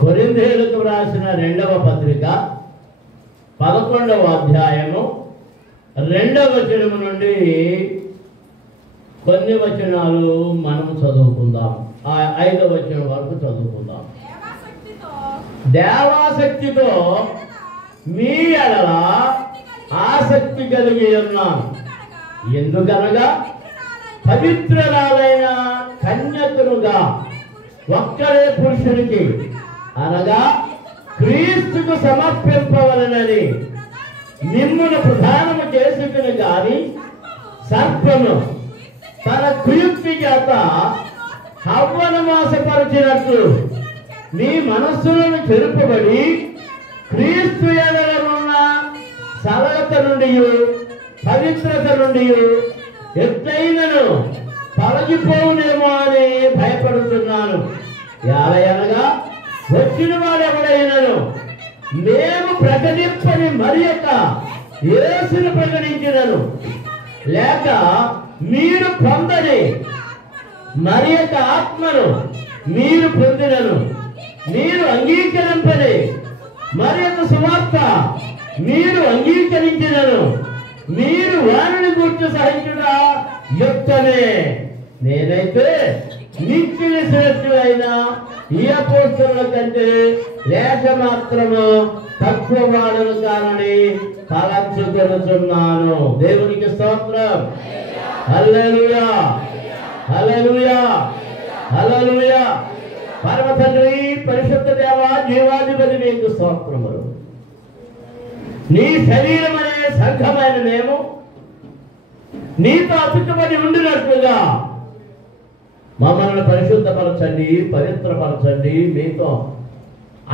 కొరింథీయులకు రాసిన 2వ పత్రిక 11వ అధ్యాయము 2వ వచనం నుండి కొన్ని వచనాలు మనం చదువుకుందాం. 5వ వచనం వరకు చదువుకుందాం. దేవాశక్తితో మీ ఎడల ఆసక్తి కలిగి ఉన్నాం. ఎందుకనగా పవిత్రురాలైన కన్యకలుగా ఒక్కడే పురుషునికి అనగా క్రీస్తుకు సమర్పింపవలనని మిమ్మును ప్రధానము చేసుకుని గాని సర్పము తన కుయుక్తి చేత హవ్వను మోసపరిచినట్లు మీ మనస్సులను చెరుపబడి క్రీస్తు ఎడలనున్న సరళత నుండి పవిత్రత నుండి ఎట్లయినను తొలగిపోవునేమో అని భయపడుతున్నాను. యాలయనగా వచ్చిన వాడు ఎవడైనను మేము ప్రకటింపని మరియక యేసును ప్రకటించినను, లేక మీరు పొందని మరియక ఆత్మను మీరు పొందినను, మీరు అంగీకరింపని మరియక సువార్త మీరు అంగీకరించినను, మీరు వారిని గుర్తు సహించుట యుక్తమే. నేనైతే నిత్యులైన ఈ అపోస్తలుల కంటే లేక మాత్రము తక్కువ వాడను కానని తలంచుకొనుచున్నాను. దేవునికి స్తోత్రం. హల్లెలూయా, హల్లెలూయా, హల్లెలూయా. పరమ తండ్రి, పరిశుద్ధ దేవ, జీవాధిపతి నీకు స్తోత్రములు. నీ శరీరం అనే సంఘమైన మేము నీతో అతుక్కుబడి ఉండినట్లుగా మమ్మల్ని పరిశుద్ధపరచండి, పవిత్రపరచండి, మీతో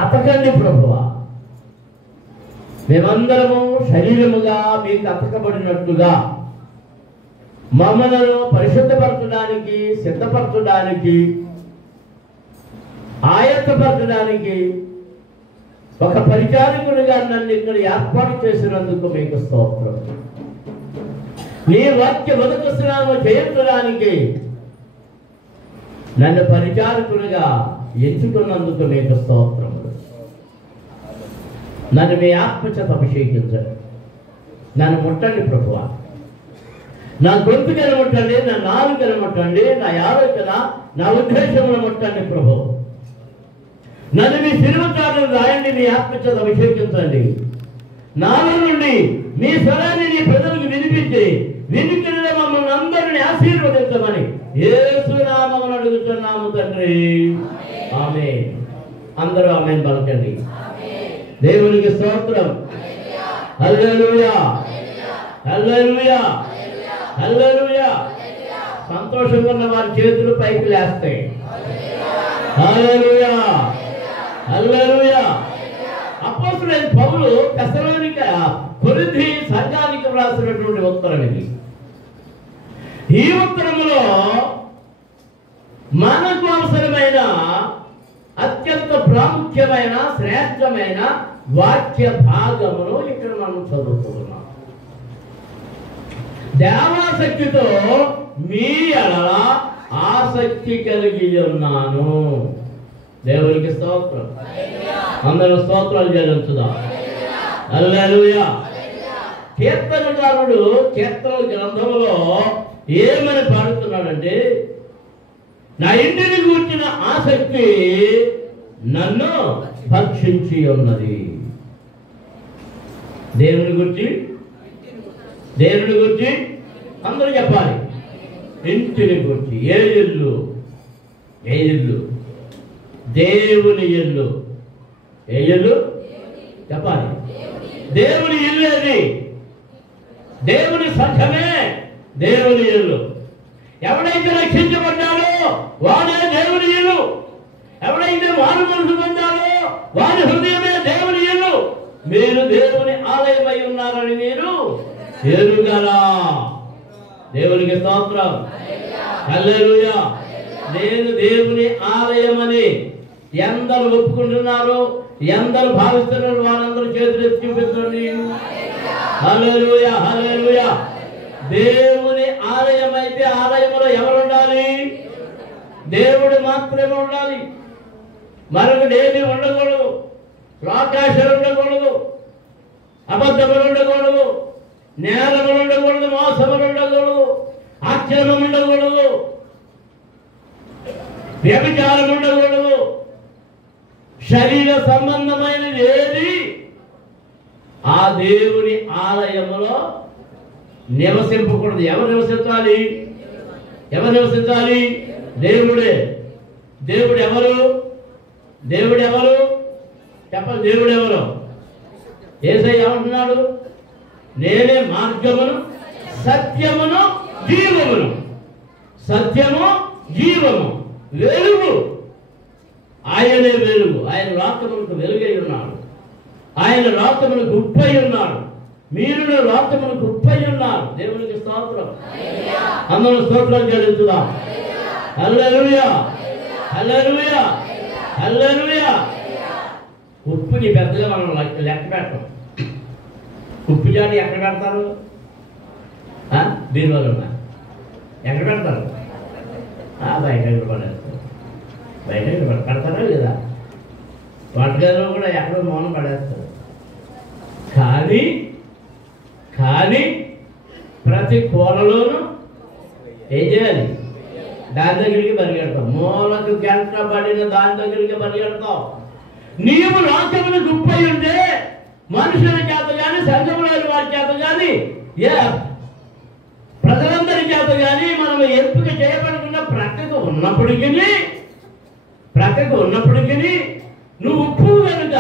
అతకండి ప్రభువా. మేమందరము శరీరముగా మీకు అతకబడినట్లుగా మమ్మల్ని పరిశుద్ధపరచడానికి, సిద్ధపరచడానికి, ఆయత్తపరచడానికి ఒక పరిచారకుడిగా నన్ను ఇక్కడ ఏర్పాటు చేసినందుకు మీకు స్తోత్రం. నీ వాక్య మొదటి స్నానం చేయించడానికి నన్ను పరిచారకునిగా ఎంచుకున్నందుకు మీకు స్తోత్రములు. నన్ను మీ ఆత్మచేత అభిషేకించండి. నన్ను ముట్టండి ప్రభువా. నా గొంతుకను ముట్టండి, నా నాలుకను ముట్టండి, నా ఆలోచన, నా ఉద్దేశమును ముట్టండి ప్రభు. నన్ను మీ శిలువచాటును రాయండి, మీ ఆత్మచేత అభిషేకించండి. నాలో నుండి మీ స్వరాన్ని నీ ప్రజలకు వినిపించి వినికిడిలో మమ్మల్ని అందరినీ ఆశీర్వదించమని యేసు నామమున అడుగుతున్నాము తండ్రి. ఆమేన్. అందరూ ఆమేన్ పలకండి. దేవునికి స్తోత్రం. హల్లెలూయా, హల్లెలూయా, హల్లెలూయా. సంతోషంగా ఉన్న వారి చేతులు పైకి లేస్తాయి. హల్లెలూయా, హల్లెలూయా. అపోస్తలుడైన పౌలు తెస్సలోనిక కొరింథీ సంఘానికి రాసినటువంటి ఉత్తరం ఇది. ఈ ఉత్తరములో మనకు అవసరమైన అత్యంత ప్రాముఖ్యమైన శ్రేష్టమైన వాక్య భాగమును ఇక్కడ మనం చదువుతున్నాం. దేవాశక్తితో మీ ఎడల ఆసక్తి కలిగి ఉన్నాను. దేవునికి స్తోత్రం. అందరూ స్తోత్రాలు చెల్లించుదాం. హల్లెలూయా. కీర్తనకారుడు కీర్తన గ్రంథములో ఏమని పాడుతున్నాడంటే, నా ఇంటిని కూర్చిన ఆసక్తి నన్ను భక్షించి ఉన్నది. దేవుని గురించి, దేవుని గురించి అందరూ చెప్పాలి. ఇంటిని గురించి. ఏ ఇల్లు? ఏ ఇల్లు? దేవుని ఇల్లు. ఏ ఇల్లు చెప్పాలి? దేవుని ఇల్లు. అది దేవుని సంఘమే దేవుని ఇల్లు. ఎవడైతే రక్షించబడ్డాడో వాడే దేవుని ఇల్లు. ఎవడైతే మారు మనసు పొందాడో వారి హృదయమే దేవుని ఇల్లు. మీరు దేవుని ఆలయమై ఉన్నారని మీరు ఎరుగరా. దేవునికి స్తోత్రం. హల్లెలూయా. నేను దేవుని ఆలయమని ఎందరు ఒప్పుకుంటున్నారు, ఎందరు భావిస్తున్నారు, వారందరూ చేతులు ఎత్తి చూపిస్తున్నారు. హల్లెలూయా, హల్లెలూయా. దేవుని ఆలయం అయితే ఆలయంలో ఎవరు ఉండాలి? దేవుడు మాత్రమే ఉండాలి. మరొకటి ఏమీ ఉండకూడదు. లోకాశలు ఉండకూడదు, అబద్ధములు ఉండకూడదు, నేరములు ఉండకూడదు, మోసములు ఉండకూడదు, అక్రమం ఉండకూడదు, వ్యభిచారం ఉండకూడదు, శరీర సంబంధమైనది ఏది ఆ దేవుని ఆలయములో నివసింపకూడదు. ఎవరు నివసించాలి? ఎవరు నివసించాలి? దేవుడే. దేవుడు ఎవరు? దేవుడు ఎవరు చెప్పాలి. దేవుడు ఎవరు? యేసయ్య ఏమంటున్నాడు? నేనే మార్గమును, సత్యమును, జీవమును. సత్యము, జీవము, వెలుగు. ఆయనే వెలుగు. ఆయన లోకములకు వెలుగై ఉన్నాడు. ఆయన లోకములకు ఉప్పై ఉన్నాడు. మీరు లోకములకు ఉప్పై ఉన్నారు. దేవునికి స్తోత్రం. అందరూ స్తోత్రం చెల్లించుదాం. హల్లెలూయా, హల్లెలూయా, హల్లెలూయా. ఉప్పుని పెద్దగా మనం లెక్క పెట్టం. ఉప్పు జాడి ఎక్కడ పెడతారు? బీరువాలో ఉన్నా ఎక్కడ పెడతారు? బయట పడేస్తారు. బయట పెడతారా లేదా? వంటగదిలో కూడా ఎక్కడో మౌనం పడేస్తారు. కానీ ప్రతి కూరలోనూ ఏం చేయాలి? దాని దగ్గరికి పరిగెడతాం. మూలకు గంట పడిన దాని దగ్గరికి పరిగెడతాం. నీవు లోకమును గుప్పై ఉంటే మనుషుల చేత కానీ, సంఘములోని వారి చేత కానీ, ప్రజలందరి చేత కానీ మనం ఎంపిక చేయబడుతున్న ప్రక్కకు ఉన్నప్పటికీ నువ్వు ఉప్పు కనుక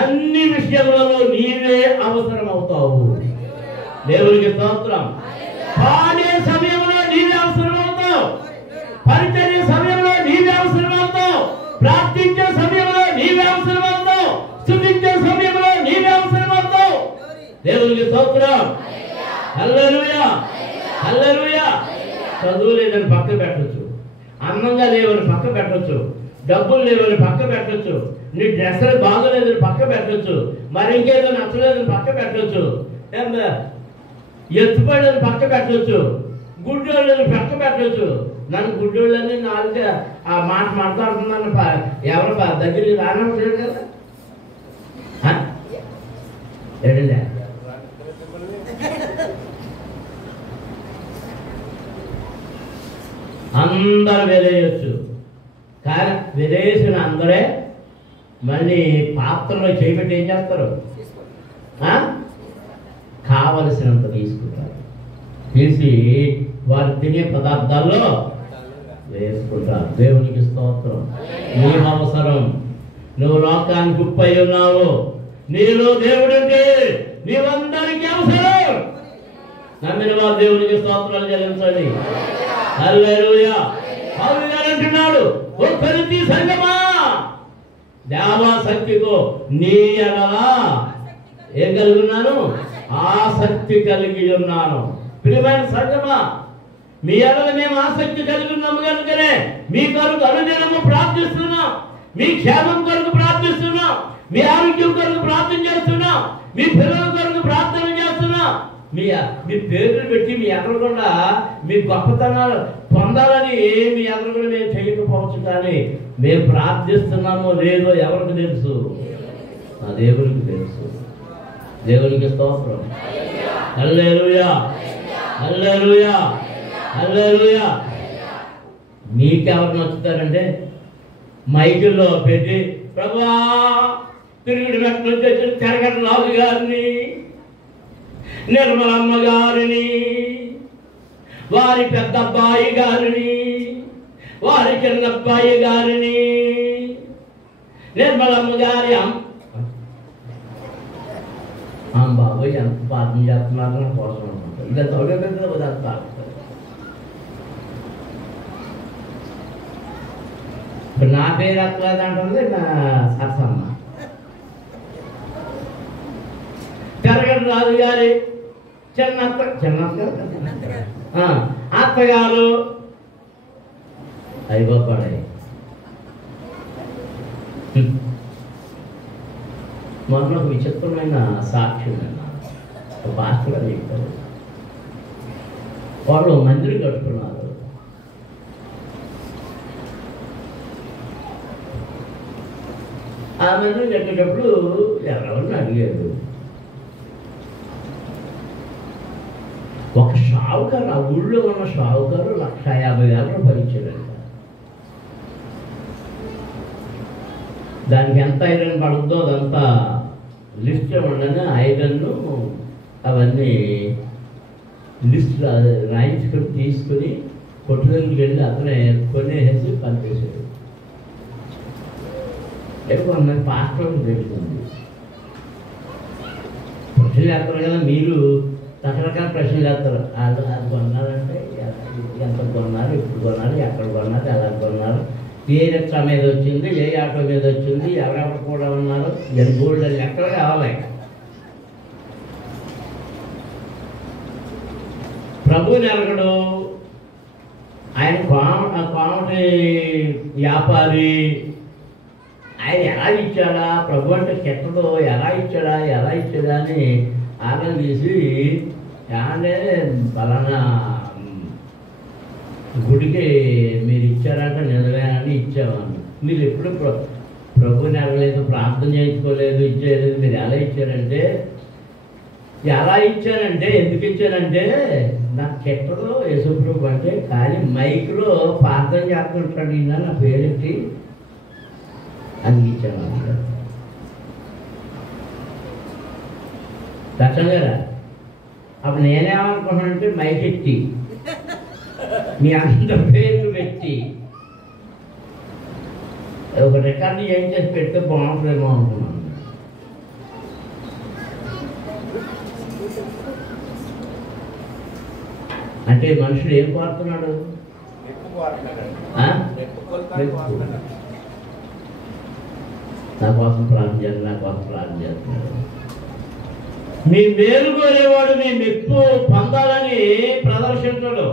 అన్ని విషయాలలో నీవే అవసరం అవుతావు. దేవునికి స్తోత్రం. పాడే సమయంలో నీవే అవసరం అవుతావు. పరిచర్య సమయంలో నీవే అవసరం అవుతావు. ప్రార్థించే సమయంలో నీవే అవసరం అవుతావు. స్తుతించే సమయంలో నీవే అవసరం అవుతావు. దేవునికి స్తోత్రం. హల్లెలూయా, హల్లెలూయా. చదువు లేదని పక్క పెట్టచ్చు, అందంగా లేవని పక్క పెట్టచ్చు, డబ్బులు లేవని పక్క పెట్టచ్చు, నీ డ్రెస్సులు బాగోలేదని పక్క పెట్టచ్చు, మరి ఇంకేదో నచ్చలేదని పక్క పెట్టచ్చు, ఎత్తుపడని పక్క పెట్టచ్చు, గుడ్డోళ్ళని పక్క పెట్టచ్చు. నన్ను గుడ్డోళ్ళని నాలుగు ఆ మాట మాట్లాడుతుందని ఎవరు దగ్గరికి రానట్లేదు కదా. ఏంటండి అందరు వెలేయచ్చు, కానీ వెలేసిన అందరే మళ్ళీ పాత్రలో చేయబెట్టి ఏం చేస్తారు? కావలసినంత తీసుకుంటారు. తీసి వారు తినే పదార్థాల్లో వేసుకుంటారు. దేవునికి స్తోత్రం. నీ అవసరం. నువ్వు లోకానికి ఉప్పై ఉన్నావు. నీలో దేవుడుంటే నీవందరికీ అవసరం. నమ్మిన వారు దేవునికి స్తోత్రాలు చెల్లించండి. హల్లెలూయా. పౌలు గారు అంటున్నాడు, ఓ కొరింథీ సంఘమా, దేవాసక్తితో నీ ఎడల ఏం కలిగి ఉన్నాను? ఆసక్తి కలిగి ఉన్నాను. ప్రియమైన సంఘమా, మీ ఎడల మేము ఆసక్తి కలిగి ఉన్నాము కనుకనే మీ కొరకు అనుదినము ప్రార్థిస్తున్నాం. మీ క్షేమం కొరకు ప్రార్థిస్తున్నాం. మీ ఆరోగ్యం కొరకు ప్రార్థన చేస్తున్నాం. మీ పిల్లల కొరకు ప్రార్థన చేస్తున్నాం. మీ పేర్లు పెట్టి మీ ఎదురుకుండా మీ గొప్పతనాలు పొందాలని మీ ఎదురుకుండా మేము చేయకపోవచ్చు, కానీ మేము ప్రార్థిస్తున్నామో లేదో ఎవరికి తెలుసు? ఆ దేవునికి తెలుసు. దేవునికి స్తోత్రం. హల్లెలూయా, హల్లెలూయా, హల్లెలూయా. మీకెవరు నచ్చుతారంటే మైకుల్లో పెట్టి ప్రభువా తిరుగుడు మెట్ల నుంచి వచ్చిన తెరగట్ల రాజు గారిని, నిర్మలమ్మ గారిని, వారి పెద్ద అబ్బాయి గారిని, వారి చిన్న అబ్బాయి గారిని, నిర్మలమ్మ గారి బాబు ఎంత పాఠం చేస్తున్నారు నా కోసం అనుకుంటారు. ఇలా తొలగ వదిలేస్తారు. ఇప్పుడు నా పేరు అట్లేదు అంటుంది నా సరసమ్మ. తెరగట్ల రాజు గారి అత్తగారు అయిపోతాయి. మొన్న ఒక విచిత్రమైన సాక్ష్యం ఒక పాస్టర్ అని చెప్తారు. వాళ్ళు మందిరం కట్టుకున్నారు. ఆమెను చెప్పేటప్పుడు ఎవరెవరిని అడిగారు. ఒక షావుకారు, ఆ ఊళ్ళో ఉన్న షావుకారు 1,50,000 రూపాయలు ఇచ్చారంట. దానికి ఎంత ఐరన్ పడుతుందో అదంతా లిస్ట్ ఉండని ఐరన్ను అవన్నీ లిస్ట్ రాయించుకొని తీసుకుని కొట్టు దగ్గరికి వెళ్ళి అతనే కొనేసి పంపేశాడు. ఎక్కువ పాస్టర్కి తెలుస్తుంది. ప్రశ్నలు వేస్తారు కదా, మీరు రకరకాల ప్రశ్నలు వేస్తారు. వాళ్ళు అది కొన్నారంటే ఎంత కొన్నారు, ఎప్పుడు కొన్నారు, ఎక్కడ కొన్నారు, ఎలా కొన్నారు, ఏ రిక్షా మీద వచ్చింది, ఏ ఆటో మీద వచ్చింది, ఎవరెవరు కూడా ఉన్నారు, గోల్డ్ ఎక్కడ కావాలి. ప్రభుని ఎరగడు. ఆయన కోమటి వ్యాపారి. ఆయన ఎలా ఇచ్చాడా, ప్రభు అంటే కెట్టదో ఎలా ఇచ్చాడా అని ఆకలి తీసి అంటే ఫలానా గుడికి మీరు ఇచ్చారంటే నిజమేనని ఇచ్చామని. మీరు ఎప్పుడు ప్రభుని అడగలేదు, ప్రార్థన చేయించుకోలేదు, ఇచ్చేయలేదు. మీరు ఎలా ఇచ్చారంటే ఎందుకు ఇచ్చానంటే నాకు కెట్టదో యేసుప్రభు అంటే, కానీ మైక్లో ప్రార్థన చేస్తుంటాడు ఈయన నా పేరెట్టి అందించాను అంటారు. దర్శనం కదా. అప్పుడు నేనేమనుకున్నానంటే మైక్ ఎత్తి మీ అందరి పేర్లు పెట్టి ఒక రికార్డు ఏం చేసి పెడితే బాగుంటుందేమో అనుకున్నాను. అంటే మనుషుడు ఏం కోరుతున్నాడు? నా కోసం ప్రార్థన చేస్తున్నాడు, నా కోసం ప్రార్థన చేస్తున్నాడు. మీ మేలు కోరేవాడు మీ మెప్పు పొందాలని ప్రదర్శించడు.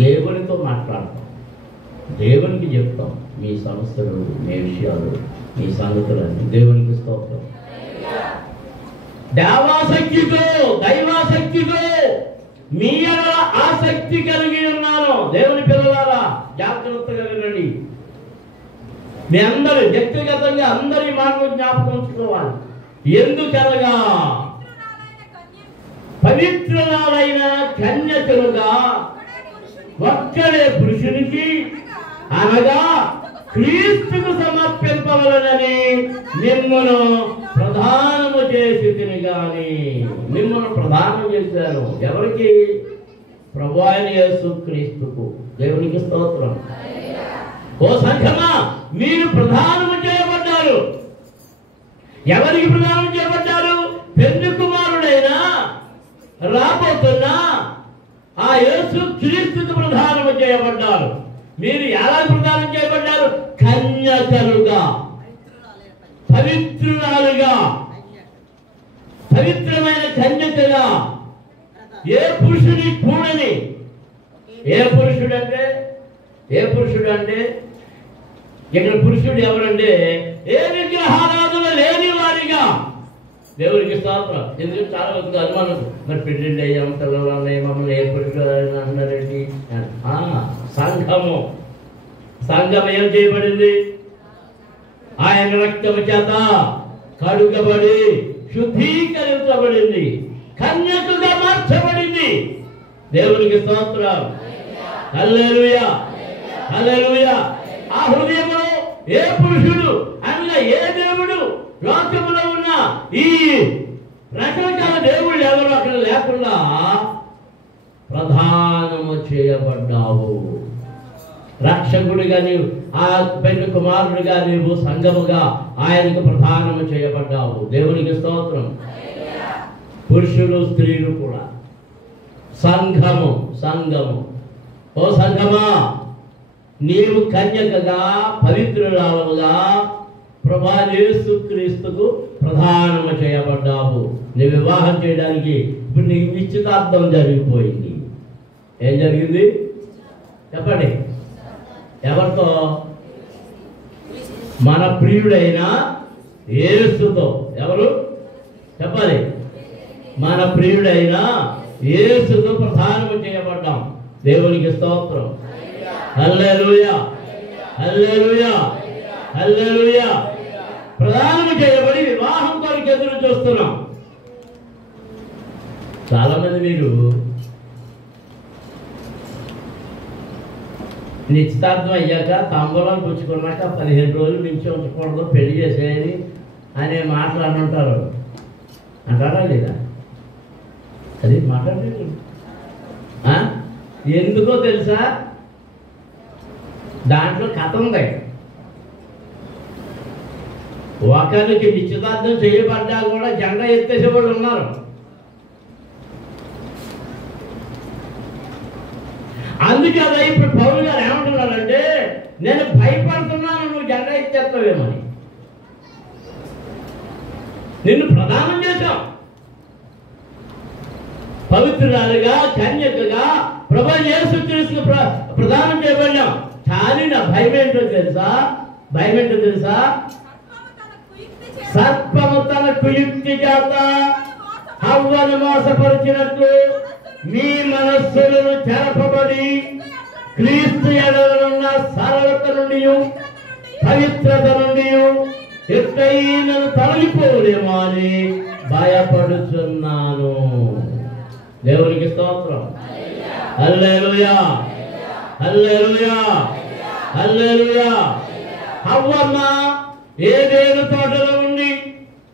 దేవునితో మాట్లాడతాం, దేవునికి చెప్తాం మీ సమస్యలు, మీ విషయాలు, మీ సంగతులన్నీ. దేవునికి స్తోత్రం. దేవాసక్తితో, దైవాసక్తితో మీ ఆసక్తి కలిగి ఉన్నాను. దేవుని పిల్లలారా జాగ్రత్తగా వినండి. మీ అందరూ వ్యక్తిగతంగా అందరి మాటలు జ్ఞాపకం ఉంచుకోవాలి. ఎందుకనగా పవిత్రులైన కన్యకలుగా ఒక్కడే పురుషునికి అనగా క్రీస్తుకు సమర్పింపవలనని మిమ్మల్ని ప్రధానము చేసి తినగాని. మిమ్మల్ని ప్రధానం చేశారు. ఎవరికి? ప్రభువైన యేసు క్రీస్తుకు. దేవునికి స్తోత్రం. ఓ సంఘమా, మీరు ప్రధానము చేయబడ్డారు. ఎవరికి ప్రధానం చేయబడ్డారు? పెళ్లి కుమారుడైన రాబోతున్న ఆ యేసు క్రీస్తుకు ప్రధానము చేయబడ్డారు. మీరు ఎలా ప్రదానం చేయబడ్డారు? కన్యకలుగా, పవిత్రురాలుగా, పవిత్రమైన కన్యకగా. ఏ పురుషుని కూడని. ఏ పురుషుడు అంటే ఇక్కడ పురుషుడు ఎవరంటే ఏ విగ్రహారాధన లేని వారిగా. దేవుడికి స్తోత్రం. ఎందుకంటే చాలా మంది అనుమానం, మరి పెళ్ళిళ్ళు అయ్యాం, పిల్లలు అన్నాయి, మమ్మల్ని ఏ పురుషుడు అన్నారేంటి? సంఘం ఏం చేయబడింది? ఆయన రక్తము చేత కడుగబడి శుద్ధీకరించబడింది, కన్యకగా మార్చబడింది. దేవునికి స్తోత్రం. హల్లెలూయా, హల్లెలూయా. ఆ హృదయంలో ఏ పురుషుడు అనగా ఏ దేవుడు లోకములో ఉన్న ఈ రకరకాల దేవుళ్ళు ఎవరు అక్కడ లేకుండా ప్రధానము చేయబడ్డావు. రక్షకుడిగా నీవు, ఆ పెళ్లి కుమారుడిగా నీవు సంఘముగా ఆయనకు ప్రధానము చేయబడ్డావు. దేవునికి స్తోత్రం. పురుషులు స్త్రీలు కూడా సంఘము. ఓ సంఘమా, నీవు కన్యకగా పవిత్రురాలుగా ప్రభువైన యేసు క్రీస్తుకు ప్రధానము చేయబడ్డావు. నీ వివాహం చేయడానికి ఇప్పుడు నీకు నిశ్చితార్థం జరిగిపోయింది. ఏం జరిగింది చెప్పండి? ఎవరితో? మన ప్రియుడైన యేసుతో. ఎవరు చెప్పాలి? మన ప్రియుడైన యేసుతో ప్రధానము చేయబడ్డాం. దేవునికి స్తోత్రం. హల్లెలూయా. హల్లెలూయా, హల్లెలూయా. ప్రదానం చేయబడి వివాహం కొరకు ఎదురు చూస్తున్నాం. చాలా మంది మీరు నిశ్చితార్థం అయ్యాక తాంబూలాలు పుచ్చుకున్నాక 15 రోజులు మించి ఉంచకూడదు, పెళ్లి చేసేయని అనే మాటలు అంటుంటారు. అంటారా లేదా? అది మాట్లాడలేదు. ఎందుకో తెలుసా? దాంట్లో కథ ఉంది. ఒకరికి నిశ్చితార్థం చేయబడ్డా కూడా జెండా ఎత్తేసే వాళ్ళు ఉన్నారు. అందుకే అదే ఇప్పుడు పౌలు గారు ఏమంటున్నారంటే, నేను భయపడుతున్నాను నువ్వు జెండా ఎత్తేస్తావేమని. నిన్ను ప్రదానం చేశాం, పవిత్రురాలుగా కన్యకగా ప్రభువు యేసుక్రీస్తుకు ప్రదానం చేయబడ్డాం. కానీ నా భయం ఏంటో తెలుసా? భయం ఏంటో తెలుసా? సర్పము తన కుయుక్తి చేత హవ్వను మోసపరిచినట్లు మీ మనస్సులను చెరపబడి క్రీస్తు యందున్న సరళత నుండి పవిత్రత నుండి ఎక్కడైనా తొలగిపోలేమో అని భయపడుచున్నాను. దేవునికి స్తోత్రం. హల్లెలూయా, హల్లెలూయా, హల్లెలూయా. హవ్వమ్మ ఏదేను తోటలో ఉండి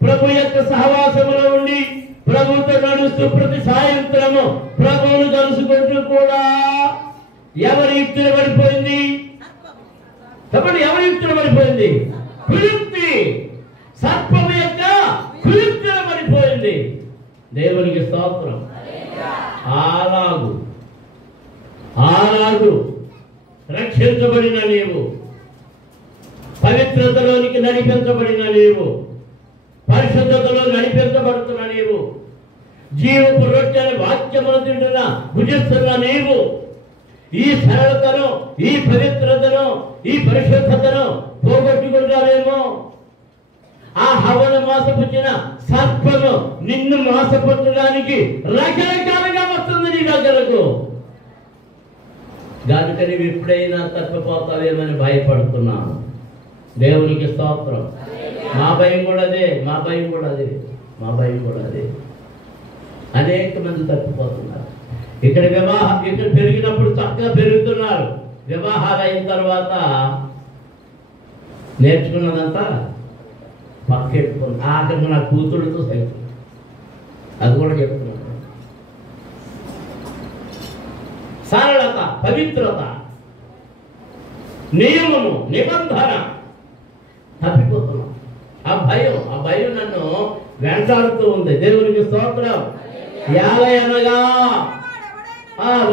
ప్రభు యొక్క సహవాసములో ఉండి ప్రభుతో నడుస్తూ ప్రతి సాయంత్రము ప్రభువును కలుసుకుంటూ కూడా ఎవరి యుక్తిలో పడిపోయింది? చెప్పండి, ఎవరి యుక్తిలో పడిపోయింది? కుయుక్తి. సర్పము యొక్క కుయుక్తిలో పడిపోయింది. దేవునికి స్తోత్రం. అలాగు రక్షించబడిన నీవు, పవిత్రతలోనికి నడిపించబడిన నీవు, పరిశుద్ధతలో నడిపించబడుతున్న నీవు, జీవపు రొట్టెని వాక్యములు తింటున్నా భుజిస్తున్న నీవు ఈ సరళతను, ఈ పవిత్రతను, ఈ పరిశుద్ధతను పోగొట్టుకుంటావేమో. ఆ హవ్వను మోసపుచ్చిన సర్పము నిన్ను మోసపుచ్చడానికి రకరకాలుగా వస్తుంది నీ దగ్గరకు. కనుక నీవు ఎప్పుడైనా తప్పిపోతావేమని భయపడుతున్నాను. దేవునికి స్తోత్రం. మా భయం కూడా అదే, మా భయం కూడా అదే, మా భయం కూడా అదే. అనేక మంది తప్పిపోతున్నారు. ఇక్కడ ఇక్కడ పెరిగినప్పుడు చక్కగా పెరుగుతున్నారు. వివాహాలు అయిన తర్వాత నేర్చుకున్నదంతా పక్కెట్టుకుని ఆఖరికి నా కూతురుతో సైతం అది కూడా చెప్తున్నాను. సరళత, పవిత్రత, నియమము, నిబంధన తప్పిపోతున్నాం. ఆ భయం నన్ను వెంటాడుతూ ఉంది. దేవునికి స్తోత్రం. యాలయనగా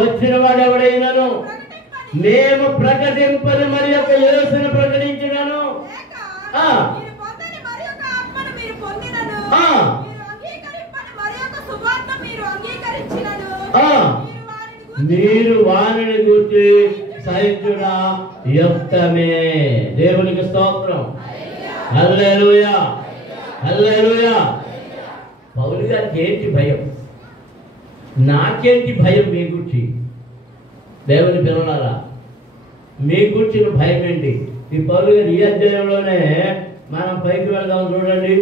వచ్చిన వాడు ఎవడైనాను మేము ప్రకటింపని మరి యొక్క యేసును ప్రకటించినాను, మీరు వారిని గుర్తి సహించుడా యుక్తమే. దేవునికి స్తోత్రం. హల్లెలూయా, హల్లెలూయా. పౌలు గారికి ఏంటి భయం? నాకేంటి భయం మీ గురించి? దేవుని పిల్లలారా, మీ గురించిన భయం ఏంటి? ఈ పౌలు గారు ఈ అధ్యాయంలోనే మనం పైకి వెళ్దాం. చూడండి,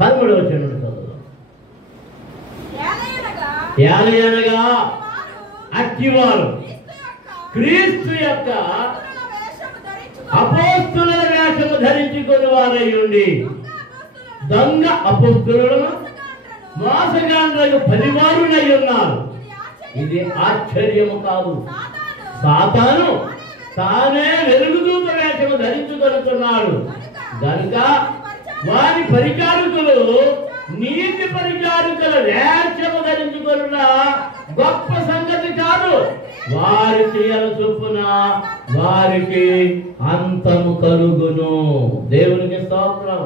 13వ వచనం చదువుదాం. యాలయనగా అట్టివారు క్రీస్తు యొక్క అపోస్తుల వేషము ధరించుకుని వారై ఉండి దొంగ అపోస్తులను మోసగాండ్రకు పనివారులై ఉన్నారు. ఇది ఆశ్చర్యము కాదు. సాతాను తానే వెలుగుదూత వేషము ధరించుకొనుతున్నాడు కనుక వారి పరిచారకులు నీతి పరిచారకుల వేషము ధరించుకొనుట గొప్ప సంగతి కాదు. వారి క్రియల చొప్పున వారికి అంతము కలుగును. దేవునికి స్తోత్రం.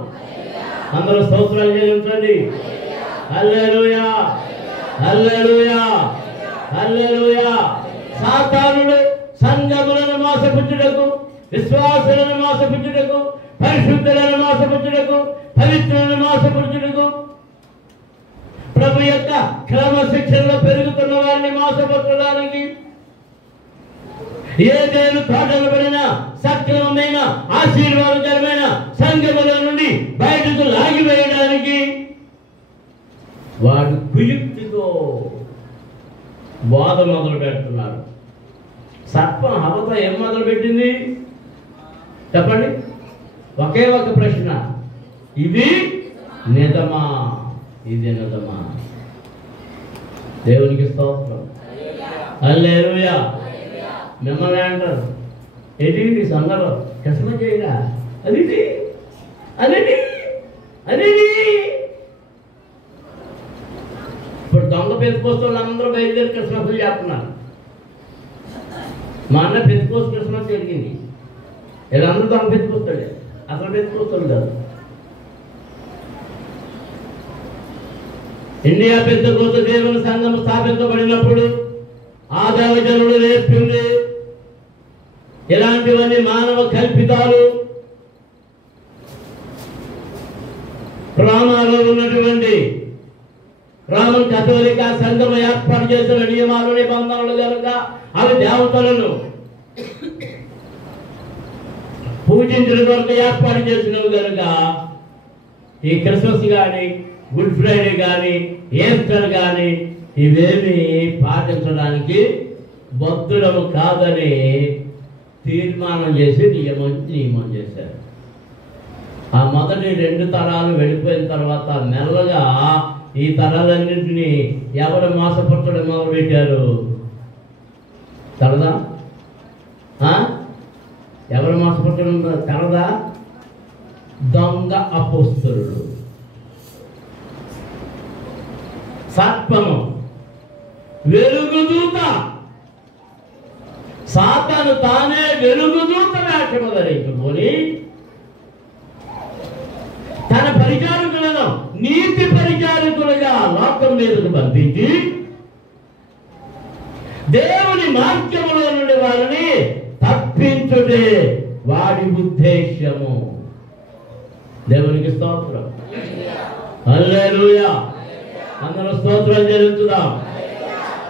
అందరూ స్తోత్రాలు చెల్లించండి. హల్లెలూయా, హల్లెలూయా, హల్లెలూయా. సాతానుడు సంఘములను మోసపుచ్చుటకు, విశ్వాసులను మోసపుచ్చుటకు, పరిశుద్ధులను మోసపుచ్చుటకు, పవిత్రులను మోసపుచ్చుటకు, ప్రభు యొక్క క్రమశిక్షణలో పెరుగుతున్న వారిని మోసపుచ్చడానికి ఏదైనా తోటలు పడిన సక్రమమైన ఆశీర్వాదకరమైన సంఘముల నుండి బయటకు లాగివేయడానికి వాడు కుయుక్తితో బోధ మొదలు పెడుతున్నాడు. సర్పం హవతో ఏం మొదలు పెట్టింది చెప్పండి? ఒకే ఒక ప్రశ్న, ఇది నిజమా? ఇది నిజమా? దేవునికి స్తోత్రం. హల్లెలూయా. మిమ్మల్ని అంటారు, ఏంటి సంఘంలో కసమ చేయరా? అది అదేంటి అదేంటి. ఇప్పుడు దొంగ పెద్దకోస్తులు అందరూ బయలుదేరి క్రిస్మస్ చేస్తున్నారు. మా అన్న పెద్దకోసు క్రిస్మస్ జరిగింది. వీళ్ళందరూ దొంగ పెద్దకొస్తాడే, అసలు పెద్దకొస్తాడు కాదు. ఇండియా పెద్దకోస దేవుని సంఘం స్థాపించబడినప్పుడు ఆ దేవజనుడు నేర్పింది ఇలాంటివన్నీ మానవ కల్పితాలు. రామాలో ఉన్నటువంటి రామన్ కథోలిక సంఘం ఏర్పాటు చేసిన నియమాలు నిబంధనలు కనుక అవి దేవతలను పూజించడం కొరకు ఏర్పాటు చేసినవి కనుక ఈ క్రిస్మస్ కానీ గుడ్ ఫ్రైడే కానీ ఈస్టర్ కానీ ఇవేమి పాటించడానికి బద్ధుడము కాదని తీర్మానం చేసి నియమం చేశారు. ఆ మొదటి 2 తరాలు వెళ్ళిపోయిన తర్వాత మెల్లగా ఈ తరాలన్నింటినీ ఎవరు మోసపరచడం మొదలు పెట్టారు తరదా? ఎవరు మోసపరచడం తరదా? దొంగ అపోస్తలుడు. సర్పము వెలుగుదూత, సాతాను తానే వెలుగుదూత వేషము ధరించుకొని తన పరిచారకులను నీతి పరిచారకులుగా లోకం మీదకు పంపించి దేవుని మార్గములో నుండి వారిని తప్పించుటే వాడి ఉద్దేశ్యము. దేవునికి స్తోత్రం. హల్లెలూయా. అందరూ స్తోత్రం చెల్లించుదాం.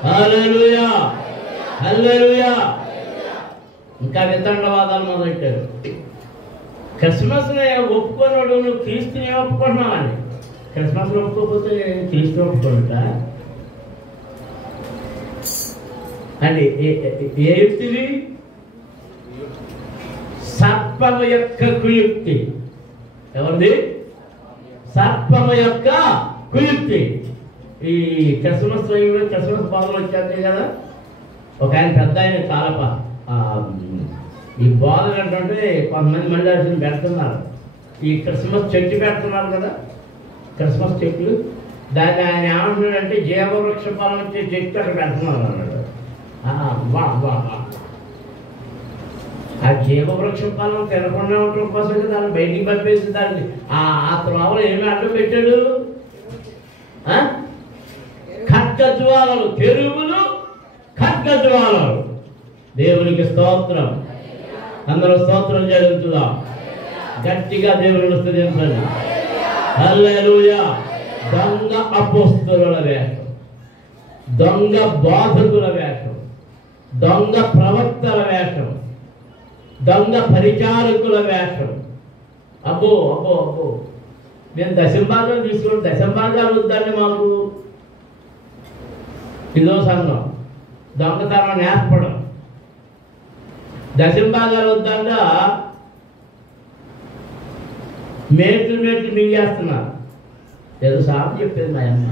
హల్లెలూయా, హల్లెలూయా. ఇంకా వితండవాదాలు మొదలెట్టారు. క్రిస్మస్ ఒప్పుకున్నాడు, నువ్వు క్రీస్తుని ఒప్పుకుంటున్నావని. క్రిస్మస్ ఒప్పుకోకపోతే క్రీస్తుని ఒప్పుకోట అండి. ఏ యుక్తిది? సర్పము యొక్క కుయుక్తి. ఎవరిది? సర్పము యొక్క కుయుక్తి. ఈ క్రిస్మస్ టైంలో క్రిస్మస్ బాధలు వచ్చేస్తాయి కదా. ఒక ఆయన పెద్ద ఆయన చాలా ఈ బోధలు ఏంటంటే కొంతమంది మళ్ళీ అసలు పెడుతున్నారు. ఈ క్రిస్మస్ చెట్టు పెడుతున్నారు కదా, క్రిస్మస్ చెట్లు. దాన్ని ఆయన ఏమంటున్నాడంటే జీవవృక్ష ఫలం వచ్చే చెట్టు అక్కడ పెడుతున్నారు అన్నాడు. ఆ జీవవృక్ష ఫలం తినకుండా ఉండటం కోసం దాన్ని బయటికి పంపేసి దాన్ని ఆ త్రోవలో ఏమి అడ్డం పెట్టాడు? ఖడ్గజ్వాలలు, తెరువులు ఖడ్గజ్వాలలు. దేవునికి స్తోత్రం. అందరూ స్తోత్రం చెల్లించుదాం. గట్టిగా దేవుని స్తుతించండి. హల్లెలూయా. దొంగ అపోస్తలుల వేషం, దొంగ బోధకుల వేషం, దొంగ ప్రవక్తల వేషం, దొంగ పరిచారకుల వేషం. అబ్బో అబ్బో అబ్బో, నేను దశంభాగాలు తీసుకోండి. దశంభాగాలు వద్దండి మాకు. ఇదో సంఘం దొంగతనం నేర్పడం. దశంభాగాలు వద్దంట, మేట్లు మింగేస్తున్నారు. ఏదో సాగు చెప్పేది మా అమ్మ.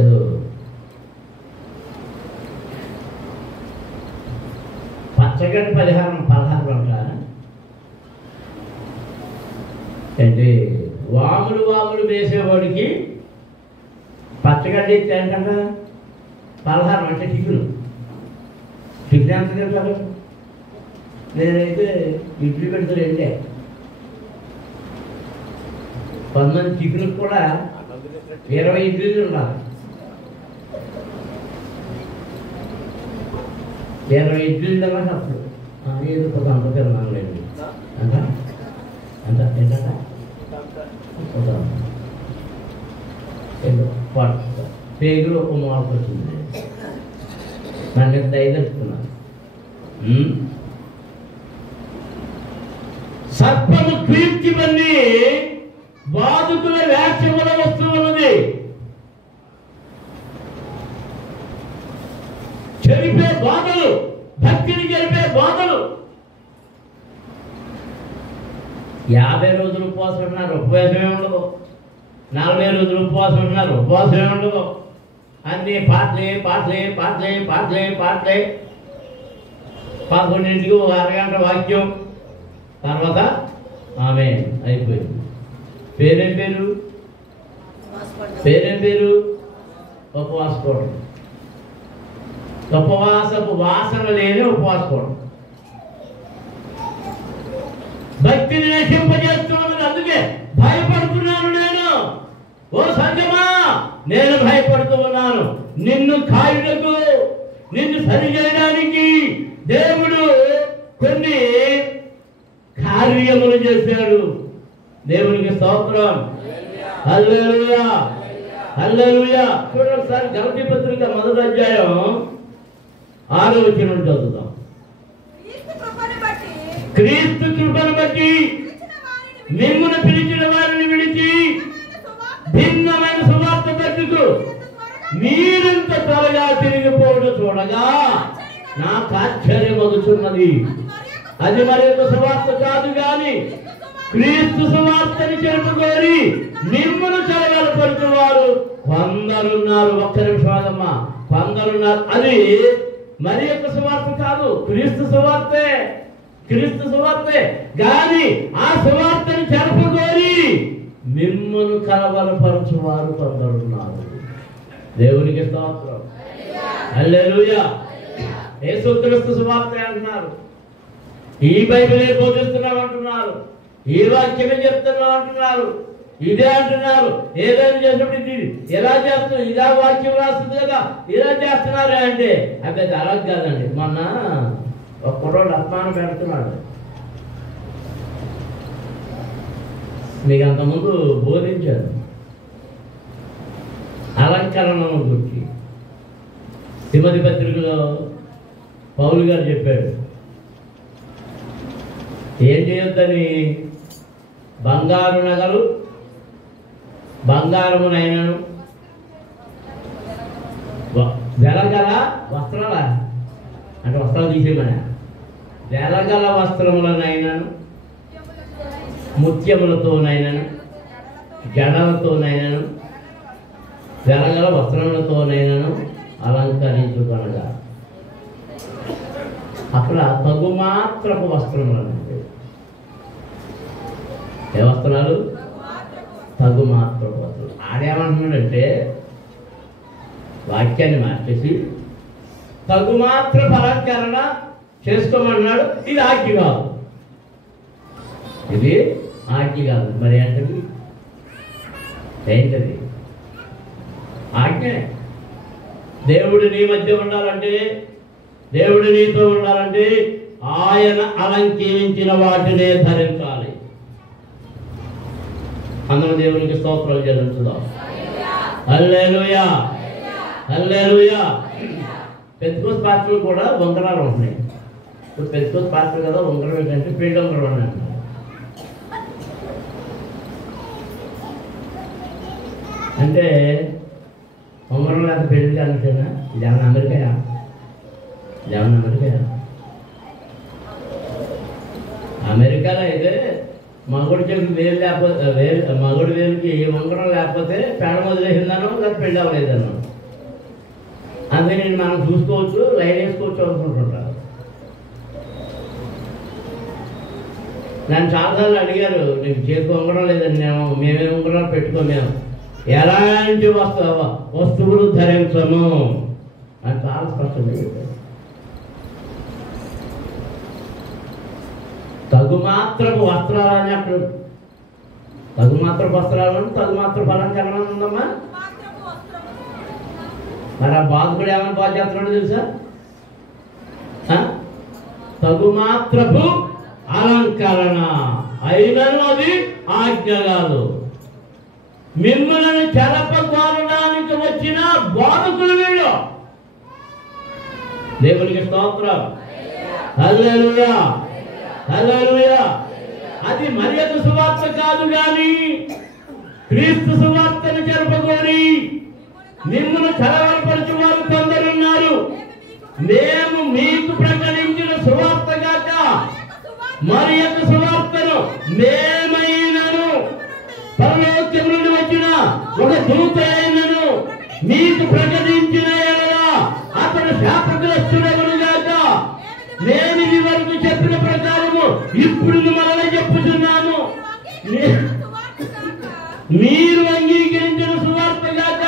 ఏదో పచ్చగడ్డి 16 అంట అంటే వాములు వేసేవాడికి పచ్చగడ్డి ఏంటంట 16 అంటే టిఫిన్ ఎంత తింటారు? నేనైతే ఇడ్లీ పెడితే 2. కొంతమంది టిఫిన్కి కూడా 20 ఇడ్లీలు ఉండాలి. 20 ఇడ్లీలు అన్నమాట. అప్పుడు ఏదో ఒక అంత తిన్నాను లేదు అంట అంత ఏంటంట ఏదో పేగులు ఒక మార్పు వచ్చింది. నన్ను ఎంత దయదలుచుకున్నాను. సర్పము కీర్తివన్నీ బాధకుల వ్యాఖ్యముల వస్తువున్నది. చెరిపే బాధలు, భక్తిని జరిపే బాధలు. 50 రోజులు ఉపవాసం ఉన్నారు, ఉపవాసమే ఉండదు. 40 రోజులు ఉపవాసం ఉన్నారు, ఉపవాసమే ఉండదు. అన్ని పాటలే పాటలే పాటలే పాటలే పాటలే. 11ంటికి ఒక అరగంట వాక్యం, తర్వాత ఆమె అయిపోయింది. పేరేం పేరు? పేరేం పేరు? ఉపవాసుకోవడం. ఉపవాసపు వాసన లేని ఉపవాసుకోవడం. భక్తిని నశింపజేస్తున్నది. అందుకే భయపడుతున్నాను నేను. ఓ సంగమా, నేను భయపడుతూ ఉన్నాను. నిన్ను కాయుటకు, నిన్ను సరి చేయడానికి దేవుడు కొన్ని కార్యములు చేశాడు. దేవునికి స్తోత్రం. హల్లెలూయా, హల్లెలూయా. చూడండి ఒకసారి గలతీ పత్రిక 1వ అధ్యాయం 6వ వచనం చదువుతాం. క్రీస్తు కృపను బట్టి మిమ్మును పిలిచిన వారిని విడిచి భిన్నమైన సువార్త పట్టుకు మీరింత త్వరగా తిరిగిపోవడం చూడగా నాకు ఆశ్చర్యమగుచున్నది. అది మరి ఒక సువార్త కాదు గాని క్రీస్తు సువార్తని చెప్పుకోరి మిమ్మును కలవరపడుతున్నారు కొందరున్నారు. ఒక్క నిమిషం ఆగమ్మా. కొందరున్నారు. అది మరి ఒక సువార్త కాదు, క్రీస్తు సువార్తే. క్రీస్తు సువార్తే గాని ఆ సువార్తని చెప్పుకోరి మిమ్మును కలవరపరచువారు కొందరున్నారు. దేవునికి స్తోత్రం. హల్లెలూయా. యేసుక్రీస్తు సువార్త అంటున్నారు. ఈ బైబిలే బోధిస్తున్నాం అంటున్నారు. ఈ వాక్యమే చెప్తున్నాం అంటున్నారు. ఇదే అంటున్నారు. ఏదైనా చేసినప్పుడు ఎలా చేస్తున్నారు, ఇదా వాక్యం రాస్తుంది కదా, ఇలా చేస్తున్నారు అంటే అదే అలా కాదండి. మొన్న ఒక్కరోజు అత్మానం పెడుతున్నాడు. మీకు అంతకుముందు బోధించారు అలంకరణను గురించి. తిమోతి పత్రికలో పౌలు గారు చెప్పాడు, ఏం చేయొద్దని, బంగారు నగలు, బంగారమునైనను, వెలగల వస్త్రాల అంటే వస్త్రాలు తీసేమనే, వెలగల వస్త్రములనైనను, ముత్యములతోనైనను, జడలతోనైనను, వెలగల వస్త్రములతోనైనను అలంకరించుకొనగా. అక్కడ తగుమాత్రపు వస్త్రములు. ఏ వస్త్రాలు? తగుమాత్రపు వస్త్రాలు. ఆడేమంటున్నాడంటే వాక్యాన్ని మార్చేసి తగుమాత్రపు అలంకరణ చేసుకోమన్నాడు. ఇది ఆజ్ఞ కాదు, ఇది ఆజ్ఞ కాదు. మరి ఏంటది? ఏంటది? ఆజ్ఞ. దేవుడు నీ మధ్య ఉండాలంటే, దేవుడు నీతో ఉండాలంటే ఆయన అలంకరించిన వాటినే ధరించాలి. అందరూ దేవునికి స్తోత్రాలు చెల్లించుదాం. హల్లెలూయా, హల్లెలూయా. పెంతెకోస్తు పాస్టర్లు కూడా ఉంగరాలు ఉంటున్నాయి. ఇప్పుడు పెంతెకోస్తు పాస్టర్ కదా, ఉంగరం ఏంటంటే పెళ్లి ఉంగరం అని అంటున్నారు. అంటే ఉంగరం లేక పెళ్లి కానిసేనా? ఇదేమన్నా అమెరికాయా? ఇదేమన్నా అమెరికాయా? అమెరికాలో అయితే మగోడి చెవికి వేలు లేకపోతే, మగోడి వేలుకి ఉంగరం లేకపోతే పేడ వదిలేసిందనో లేదా పెళ్ళి అవ్వలేదనో. అందుకని మనం చూసుకోవచ్చు, లైన్ వేసుకోవచ్చు అనుకుంటుంటారు. నన్ను చాలాసార్లు అడిగారు, నీకు చేతికి ఉంగరం లేదండి. మేమే ఉంగరాలు పెట్టుకోలేము, ఎలాంటి వస్తువులు ధరించము అని చాలా స్పష్టంగా చెప్పారు. తగుమాత్రపు వస్త్రాలు అని అక్కడ తగుమాత్రపు వస్త్రాలను తగుమాత్రపు అలంకరణ ఉందమ్మా. మరి ఆ బాధకుడు ఏమైనా బాధ చేస్తున్నాడో తెలుసా? తగుమాత్రపు అలంకరణ అయినను అది ఆజ్ఞ కాదు. మిమ్మల్ని చెరపగొనడానికి వచ్చిన బోధకులు వీళ్ళు. దేవునికి స్తోత్రం. హల్లెలూయా, హల్లెలూయా. అది మరియకు సువార్త కాదు గాని క్రీస్తు సువార్తను జరుపుకొని మిమ్మల్ని కలవరపరచు వారు కొందరున్నారు. మేము మీకు ప్రకటించిన సువార్త గాక మరి యొక్క సువార్తను మేమైనను పరలోకం నుండి వచ్చిన ఒక దూత అయినను మీకు ప్రకటించిన ఎడల అతడు శాపగ్రస్తుడగును గాక. నేను ఇది వరకు చెప్పిన ప్రకారము ఇప్పుడు మరలా చెప్పుచున్నాను, మీరు అంగీకరించిన సువార్త గాక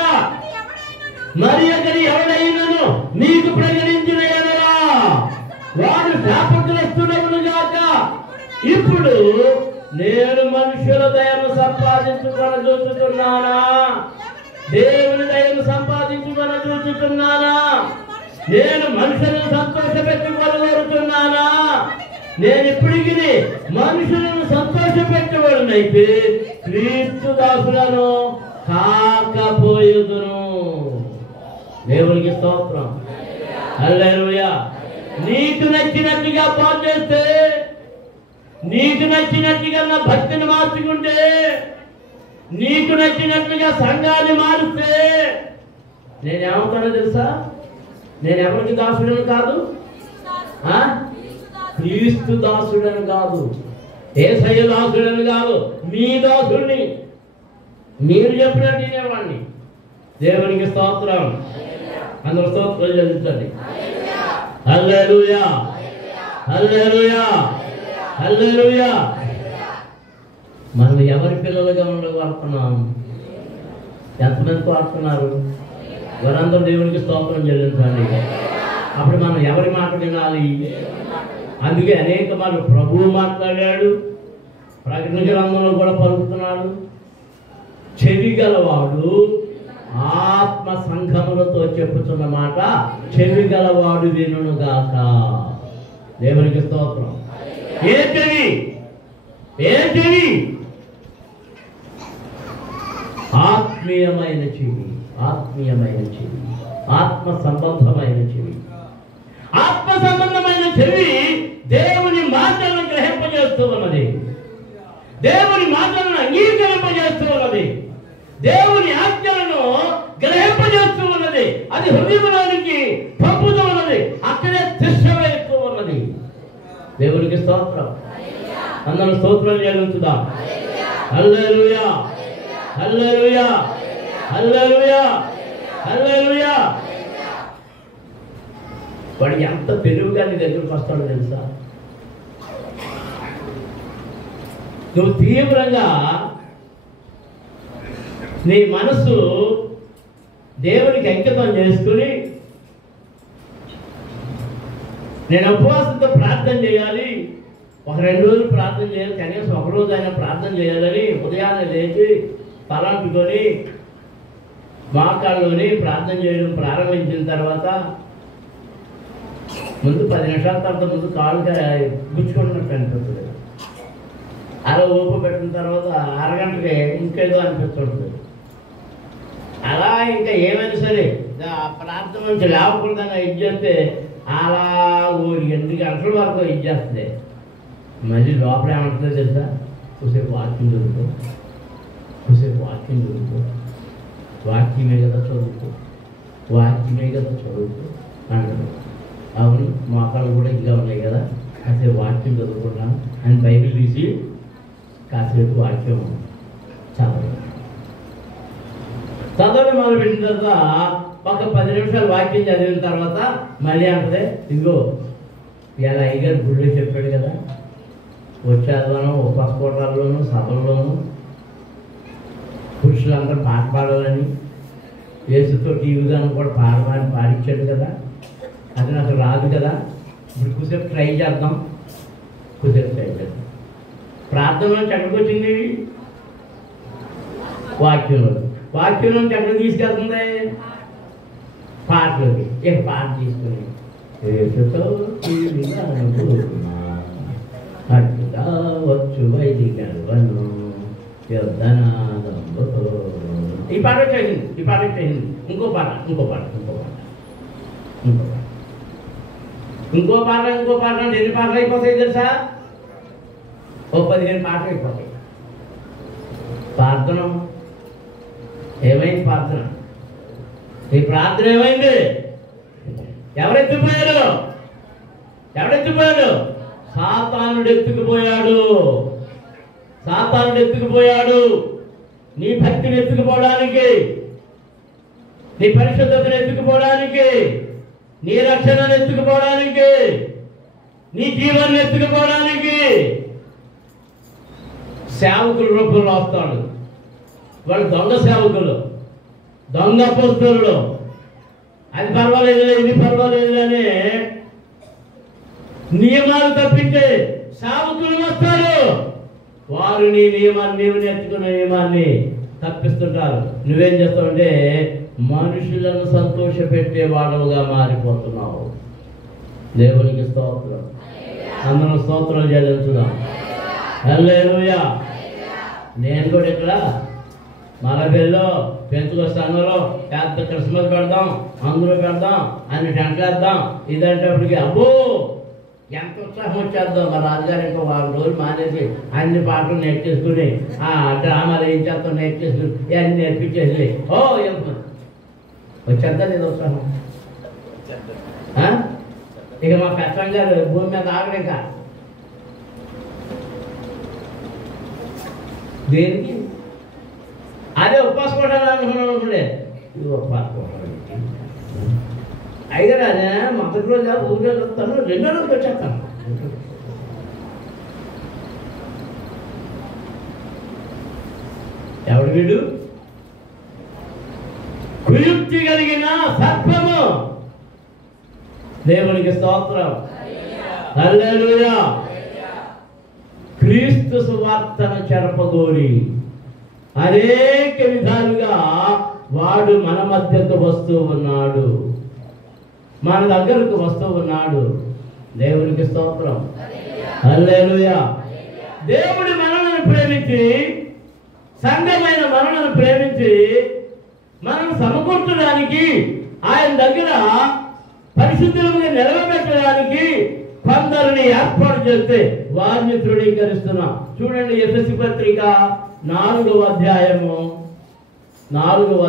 మరి ఒకరి ఎవడైనను మీకు ప్రకటించిన ఎడల వాడు శాపగ్రస్తుడగును గాక. ఇప్పుడు నేను మనుషుల దయను సంపాదించుకొని చూస్తున్నానా? దేవుని దయను సంపాదించుకొని చూస్తున్నానా? నేను మనుషులను సంతోషపెట్టుకొని కోరుతున్నానా? నేను ఇప్పటికి మనుషులను సంతోషపెట్టేవాడినైతే క్రీస్తు దాసులను కాకపోయేదును. దేవునికి స్తోత్రం. హల్లెలూయా. నీకు నచ్చినట్టుగా పాటు చేస్తే, నీకు నచ్చినట్టుగా నా భక్తిని మార్చుకుంటే, నీకు నచ్చినట్టుగా సంఘాన్ని మారిస్తే నేనేమవుతానో తెలుసా? నేను ఎవరికి దాసుడని కాదు, క్రీస్తు దాసుడని కాదు, యేసయ్య దాసుడని కాదు, మీ దాసుడిని. మీరు చెప్పినట్టు వినేవాడిని. దేవునికి స్తోత్రం. అందరూ స్తోత్రాలు చెల్లించండి. హల్లెలూయా, హల్లెలూయా, హల్లెలూయా. మనం ఎవరి పిల్లలుగా ఉండగలుగుతున్నాం? ఎంతమంది కోరుతున్నారు? వారందరూ దేవునికి స్తోత్రం చెల్లించండి. అప్పుడు మనం ఎవరి మాట వినాలి? అందుకే అనేక మార్లు ప్రభువు మాట్లాడాడు, ప్రకటన గ్రంథంలో కూడా పలుకుతున్నాడు. చెవి గలవాడు ఆత్మ సంఘములతో చెప్పుతున్న మాట చెవి గలవాడు వినును గాక. దేవునికి స్తోత్రం. ఏ చెవి? ఏ చెవి? ఆత్మీయమైన చెవి, ఆత్మీయమైన చెవి, ఆత్మ సంబంధమైన చెవి. ఆత్మ సంబంధమైన చెవి దేవుని మాటలను గ్రహింపజేస్తూ ఉన్నది, దేవుని మాటలను అంగీకరింపజేస్తూ ఉన్నది, దేవుని ఆజ్ఞలను గ్రహింపజేస్తూ ఉన్నది. అది హృదయంలోనికి పంపుతూ ఉన్నది, అక్కడే తిష్ట వేస్తూ ఉన్నది. దేవునికి స్తోత్రం. అందరూ స్తోత్రం చెల్లించుదాం. హల్లెలూయా, హల్లెలూయా, హల్లెలూయా, హల్లెలూయా. వాడు ఎంత తెలివిగా నీ దగ్గరకు వస్తాడో తెలుసా? నువ్వు తీవ్రంగా నీ మనసు దేవునికి అంకితం చేసుకుని నేను ఉపవాసంతో ప్రార్థన చేయాలి, ఒక 2 రోజులు ప్రార్థన చేయాలి, కనీసం ఒక రోజు అయినా ప్రార్థన చేయాలని ఉదయాన్నే లేచి తలంటుకొని మోకాళ్ళలోని ప్రార్థన చేయడం ప్రారంభించిన తర్వాత ముందు 10 నిమిషాల తర్వాత ముందు కాళ్ళు గుచ్చుకుంటున్నట్టు అనిపిస్తుంది. అలా ఊపు పెట్టిన తర్వాత అరగంటకి ఇంకేదో అనిపిస్తుంటుంది. అలా ఇంకా ఏమైనా సరే ప్రార్థన నుంచి లేవకూడదని ఇది చేస్తే అలా 8 గంటల వరకు ఇది చేస్తుంది. మళ్ళీ లోపల ఏమంటుందో తెలుసా? కొద్దిసేపు వాకింగ్ చదువుకో, కొద్దిసేపు వాకింగ్ చదువుకో, వాక్యమే కదా చదువుకో, వాక్యమే కదా చదువుకో అంటారు. అవును, మోకాళ్ళు కూడా ఇంకా ఉన్నాయి కదా, కాసేపు వాక్యం చదువుకుంటాను అని బైబిల్ తీసి కాసేపు వాక్యం చదవడం మొదలుపెట్టిన తర్వాత ఒక 10 నిమిషాలు వాక్యం చదివిన తర్వాత మళ్ళీ అంటే ఇదిగో ఇలా అయ్యగారు గుళ్ళో చెప్పాడు కదా, వచ్చేదలోనూ ఉపస్ఫోటాల్లోనూ సభల్లోనూ పురుషులందరూ పాట పాడాలని, యేసుతో టీవీగాను కూడా పాడమని పాడించాడు కదా, అది నాకు రాదు కదా, ఇప్పుడు కొద్దిసేపు ట్రై చేద్దాం, కొద్దిసేపు ట్రై చేద్దాం. ప్రార్థన నుంచి ఎక్కడికి వచ్చింది? వాక్యంలో. వాక్యం నుంచి ఎక్కడ తీసుకెళ్తుంది? పాటలోకి. ఇక పాట తీసుకుని అట్టుగా వచ్చు వైదికను యుద్ధనాదంబుతో ఈ పాట వచ్చేసింది, ఈ పాట వచ్చేసింది, ఇంకో పాట, ఇంకో పాట, ఇంకో పాట, ఇంకో పాట, ఇంకో పాట, ఇంకో పాట అంటే ఎన్ని పాటలు అయిపోతాయి తెలుసా? ఓ 15 పాటలు అయిపోతాయి. ప్రార్థన ఏమైంది? ప్రార్థన, ఈ ప్రార్థన ఏమైంది? ఎవరెత్తిపోయాడు? ఎవరెత్తిపోయాడు? సాతానుడు ఎత్తుకుపోయాడు. సాతానుడు ఎత్తుకుపోయాడు. నీ భక్తిని ఎత్తుకుపోవడానికి, నీ పరిశుద్ధతను ఎత్తుకుపోవడానికి, నీ రక్షణను ఎత్తుకుపోవడానికి, నీ జీవాన్ని ఎత్తుకుపోవడానికి సేవకుల రూపంలో వస్తాడు. వాళ్ళు దొంగ సేవకులు, దొంగ అపోస్తలులు. అది పర్వాలేదు, ఇది పర్వాలేదు అని నియమాలు తప్పించే సేవకులు వస్తారు. వారు నీ నియమాన్ని, నీవు నేర్చుకున్న నియమాన్ని తప్పిస్తుంటారు. నువ్వేం చేస్తావంటే మనుషులను సంతోషపెట్టే వాళ్ళుగా మారిపోతున్నావు. దేవునికి స్తోత్రం. అందరం స్తోత్రం చెల్లించుదాం. హల్లెలూయా. నేను కూడా ఇక్కడ మలబెల్లో పెంచుకొస్తానులో పెద్ద క్రిస్మస్ పెడదాం, అందులో పెడదాం, అన్ని టెంట్లేద్దాం. ఇదంటప్పటికి అబ్బో ఎంత ఉత్సాహం వచ్చేద్దాం. మా రాజుగారు ఇంకో 4 రోజులు మానేసి అన్ని పాటలు నేర్చేసుకుని, ఆ డ్రామాలు ఏం చేస్తాం నేర్చేసుకుని, ఇవన్నీ నేర్పించేసి ఓ ఎంత వచ్చేద్దా లేదు ఉత్సాహం. ఇక మా కష్టం గారు భూమి మీద ఆగడం ఇంకా దేనికి? అదే ఉపాసం కొట్టాలనుకున్నాను అనుకుంటే ఇది ఉపాసం కొట్టాలి. అయితే అదే మొదటి రోజు ఊరిలో వస్తాను, 2వ రోజు వచ్చేస్తాను. ఎవడు వీడు? కుయుక్తి కలిగిన సర్పము. దేవునికి స్తోత్రం. హల్లెలూయా. క్రీస్తు సువార్తను చెరపగోరి అనేక విధాలుగా వాడు మన మధ్యకు వస్తూ ఉన్నాడు, మన దగ్గరకు వస్తూ ఉన్నాడు. దేవునికి స్తోత్రం. హల్లెలూయా. దేవుడి మనలను ప్రేమించి, సంఘమైన మనలను ప్రేమించి మనం సమకూర్చడానికి, ఆయన దగ్గర పరిశుద్ధులుగా నిలవబెట్టడానికి కొందరిని ఏర్పాటు చేస్తే వారిని తృణీకరిస్తున్నాం. చూడండి, ఎఫెసీ పత్రిక 4వ అధ్యాయము 11వ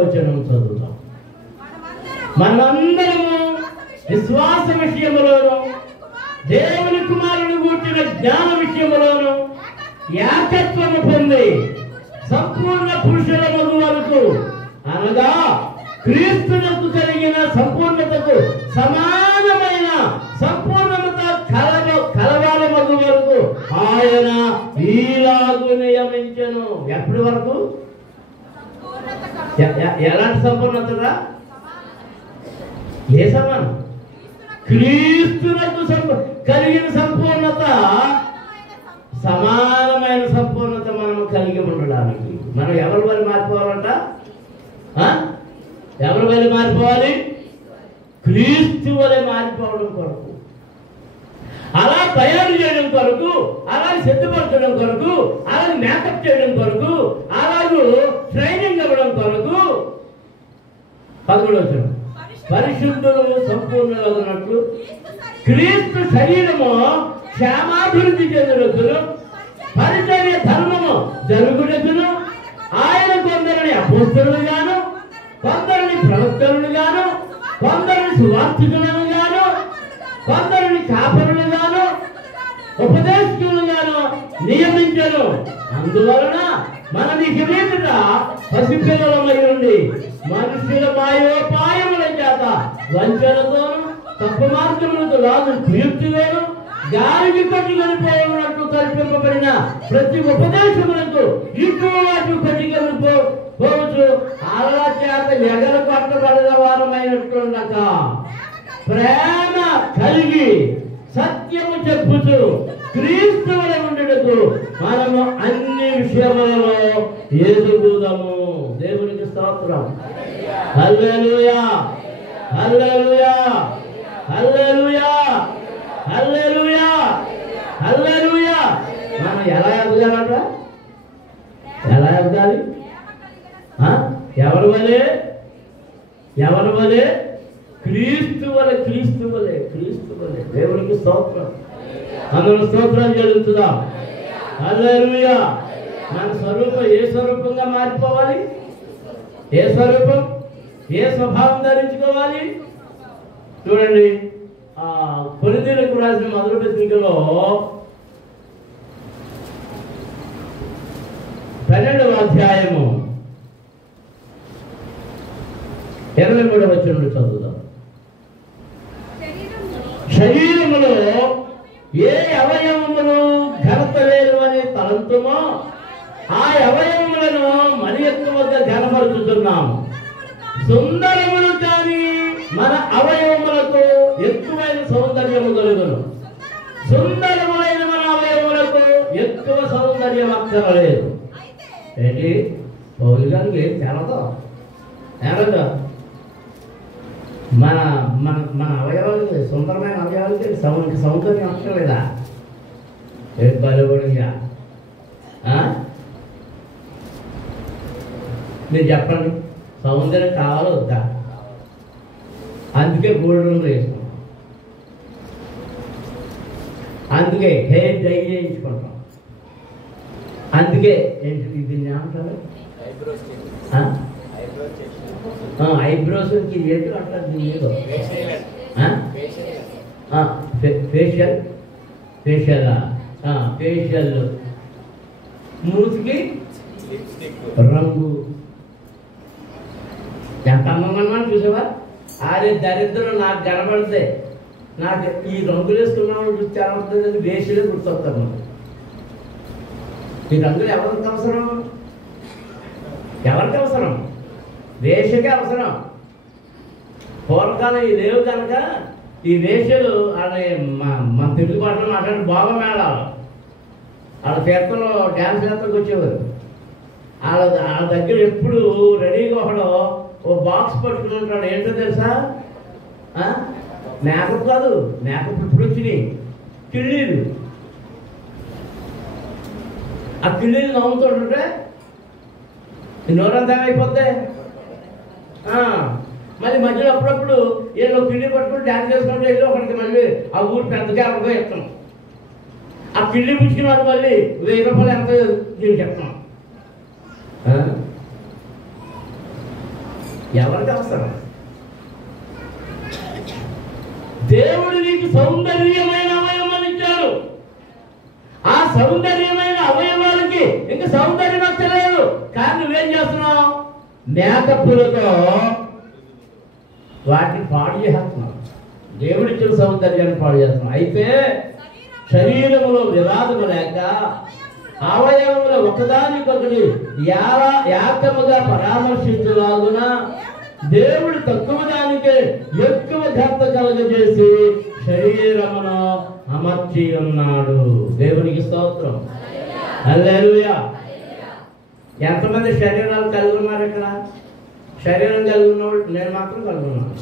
వచనం చదువుతాం. మనమందరము విశ్వాస విషయములోను, దేవుని కుమారుని గూర్చిన జ్ఞాన విషయములోను ఏకత్వము పొంది సంపూర్ణ పురుషుల మగు వరకు, అనగా క్రీస్తునకు కలిగిన సంపూర్ణతకు సమానమైన సంపూర్ణత కలవాల మగు వరకు ఆయన ఈలాగు నియమించెను. ఎప్పటి వరకు? ఎలాంటి సంపూర్ణతరా? ఏ సమానం? క్రీస్తునకు కలిగిన సంపూర్ణత, సమానమైన సంపూర్ణత మనం కలిగి ఉండడానికి మనం ఎవరి వల్ల మారిపోవాలంట? ఎవరి వల్ల మారిపోవాలి? క్రీస్తు వలె మారిపోవడం కొరకు, అలా తయారు చేయడం కొరకు, అలా సిద్ధపరచడం కొరకు, అలా మేకప్ చేయడం కొరకు, అలాగూ ట్రైనింగ్ ఇవ్వడం కొరకు 11వ వచనం, పరిశుద్ధులు సంపూర్ణులగునట్లు క్రీస్తు శరీరము క్షేమాభివృద్ధి చెందుటకును పరిచర్య ధర్మము జరుగుటకును ఆయన కొందరిని అపోస్తలుగాను, కొందరిని ప్రవక్తలుగాను, కొందరిని సువార్తికులను గాను, కొందరిని కాపరులుగాను, ఉపదేశకులుగాను నియమించను. అందువలన మన మీదట పసిపిల్లలమై ఉండి మనుషుల మాయోపాయముల చేత వంచనతోను తప్పు మార్గములతో రాజు కుయుక్తిగాను గాలికి కట్టుకొని పోయినట్టు కల్పింపబడిన ప్రతి ఉపదేశములకు ఇటు అటు కట్టుకొని పోవచ్చు. అలా చేత ఎగలు పట్టబడిన వారమైనట్టుండక ప్రేమ కలిగి సత్యము చెప్పుచు క్రీస్తువుల ఉండటకు మనము అన్ని విషయములలో ఎదుగుదాము. దేవునికి స్తోత్రం. హల్లెలూయా, హల్లెలూయా, హల్లెలూయా, హల్లెలూయా, హల్లెలూయా. మన ఎలా ఎదగాలట? ఎలా ఎదగాలి? ఎవరి వలే? ఎవరి వలే? క్రీస్తు వలె, క్రీస్తు వలె, క్రీస్తు వలె. దేవునికి స్తోత్రం. అందులో స్తోత్రాలు జరుగుతుందా? హల్లెలూయా. మన స్వరూపం ఏ స్వరూపంగా మారిపోవాలి? ఏ స్వరూపం, ఏ స్వభావం ధరించుకోవాలి? చూడండి, కొరింథీయులకు రాసిన మొదటి పత్రికలో 12వ అధ్యాయము 23వ వచనం చదువుదాం. శరీరములో ఏ అవయవములు ఘనత లేరు అని తలంతుమో ఆ అవయవములను మరి ఎక్కువగా ఘనపరుచుతున్నాము. సుందరములు కానీ మన అవయవములకు ఎక్కువైన సౌందర్యము కలుగును. సుందరములైన మన అవయవములకు ఎక్కువ సౌందర్యం అక్కరలేదు. ఏంటి పౌలు గారికి తెలదు? తెలదు. మన మన మన అవయవాలకి, సుందరమైన అవయవాలకి సౌందర్యం అక్కర్లేదా? ఏ బలుగుడిగా మీరు చెప్పండి, సౌందర్యం కావాలో వద్దా? అందుకే గోల్డ్ రంగు వేసుకుంటాం, అందుకే హెయిర్ డై చేయించుకుంటాం, అందుకే ఏంటి దీన్ని ఏమంటారు? ఐబ్రోస్కి ఏదో అంటారు, దీన్ని ఏదో ఫేషియల్, ఫేషియల్, మూతికి రంగు. ఎంత అందంగా చూసావా? ఆరే దరిద్రం నాకు కనబడితే, నాకు ఈ రంగులు వేసుకున్నాను చూస్తే ఎలా ఉంటుందని వేషలే గుర్తొస్తాను. ఈ రంగులు ఎవరికి అవసరం? ఎవరికి అవసరం? వేషకే అవసరం. పూర్వకాలం ఈ లేవు కనుక ఈ వేషలు వాళ్ళ మన తెలుగు పాటలు మాట్లాడి బాగా మేళాలు, వాళ్ళ తీర్థంలో డ్యాన్స్ చేస్తకు వచ్చేవారు. వాళ్ళ దగ్గర ఎప్పుడు రెడీగా ఒకడు ఓ బాక్స్ పట్టుకుని ఉంటాడు. ఏంటో తెలుసా? మేకప్ కాదు, మేకప్ ఇప్పుడు వచ్చినాయి, కిళ్ళీలు. ఆ కిళ్ళీలు నవ్వుతుంటుంటే నోరంతా అయిపోద్ది. మళ్ళీ మధ్యలో అప్పుడప్పుడు ఏదో కిళ్ళీ పట్టుకుని డ్యాన్స్ చేసుకుంటే వెళ్ళి ఒకరికి మళ్ళీ ఆ ఊరు పెద్దగా ఎవరికో ఇస్తాం. ఆ కిళ్ళీ పుచ్చుకుని వాడు మళ్ళీ 1000 రూపాయలు ఎంత దీనికి చెప్తాం. ఎవరికి అవసరం? దేవుడు నీకు సౌందర్యమైన అవయవం ఇచ్చాడు. ఆ సౌందర్యమైన అవయవాలకి ఇంకా సౌందర్యం వచ్చలేదు, కానీ నువ్వేం చేస్తున్నావు? మేకప్పులతో వాటిని పాడు చేస్తున్నావు. దేవుడిచ్చిన సౌందర్యాన్ని పాడు చేస్తున్నావు. అయితే శరీరములో వివాదము లేక అవయవములు ఒకదానికొకటి యాకముగా పరామర్శించలాగున దేవుడు తక్కువ దానికే ఎక్కువ ఘనత కలుగజేసి శరీరమును అమర్చి ఉన్నాడు. దేవునికి స్తోత్రం. హల్లెలూయా. ఎంతమంది శరీరాలు కలిగి ఉన్నారు ఇక్కడ? శరీరం కలిగి ఉన్నవాడు నేను మాత్రం కలిగి ఉన్నాను.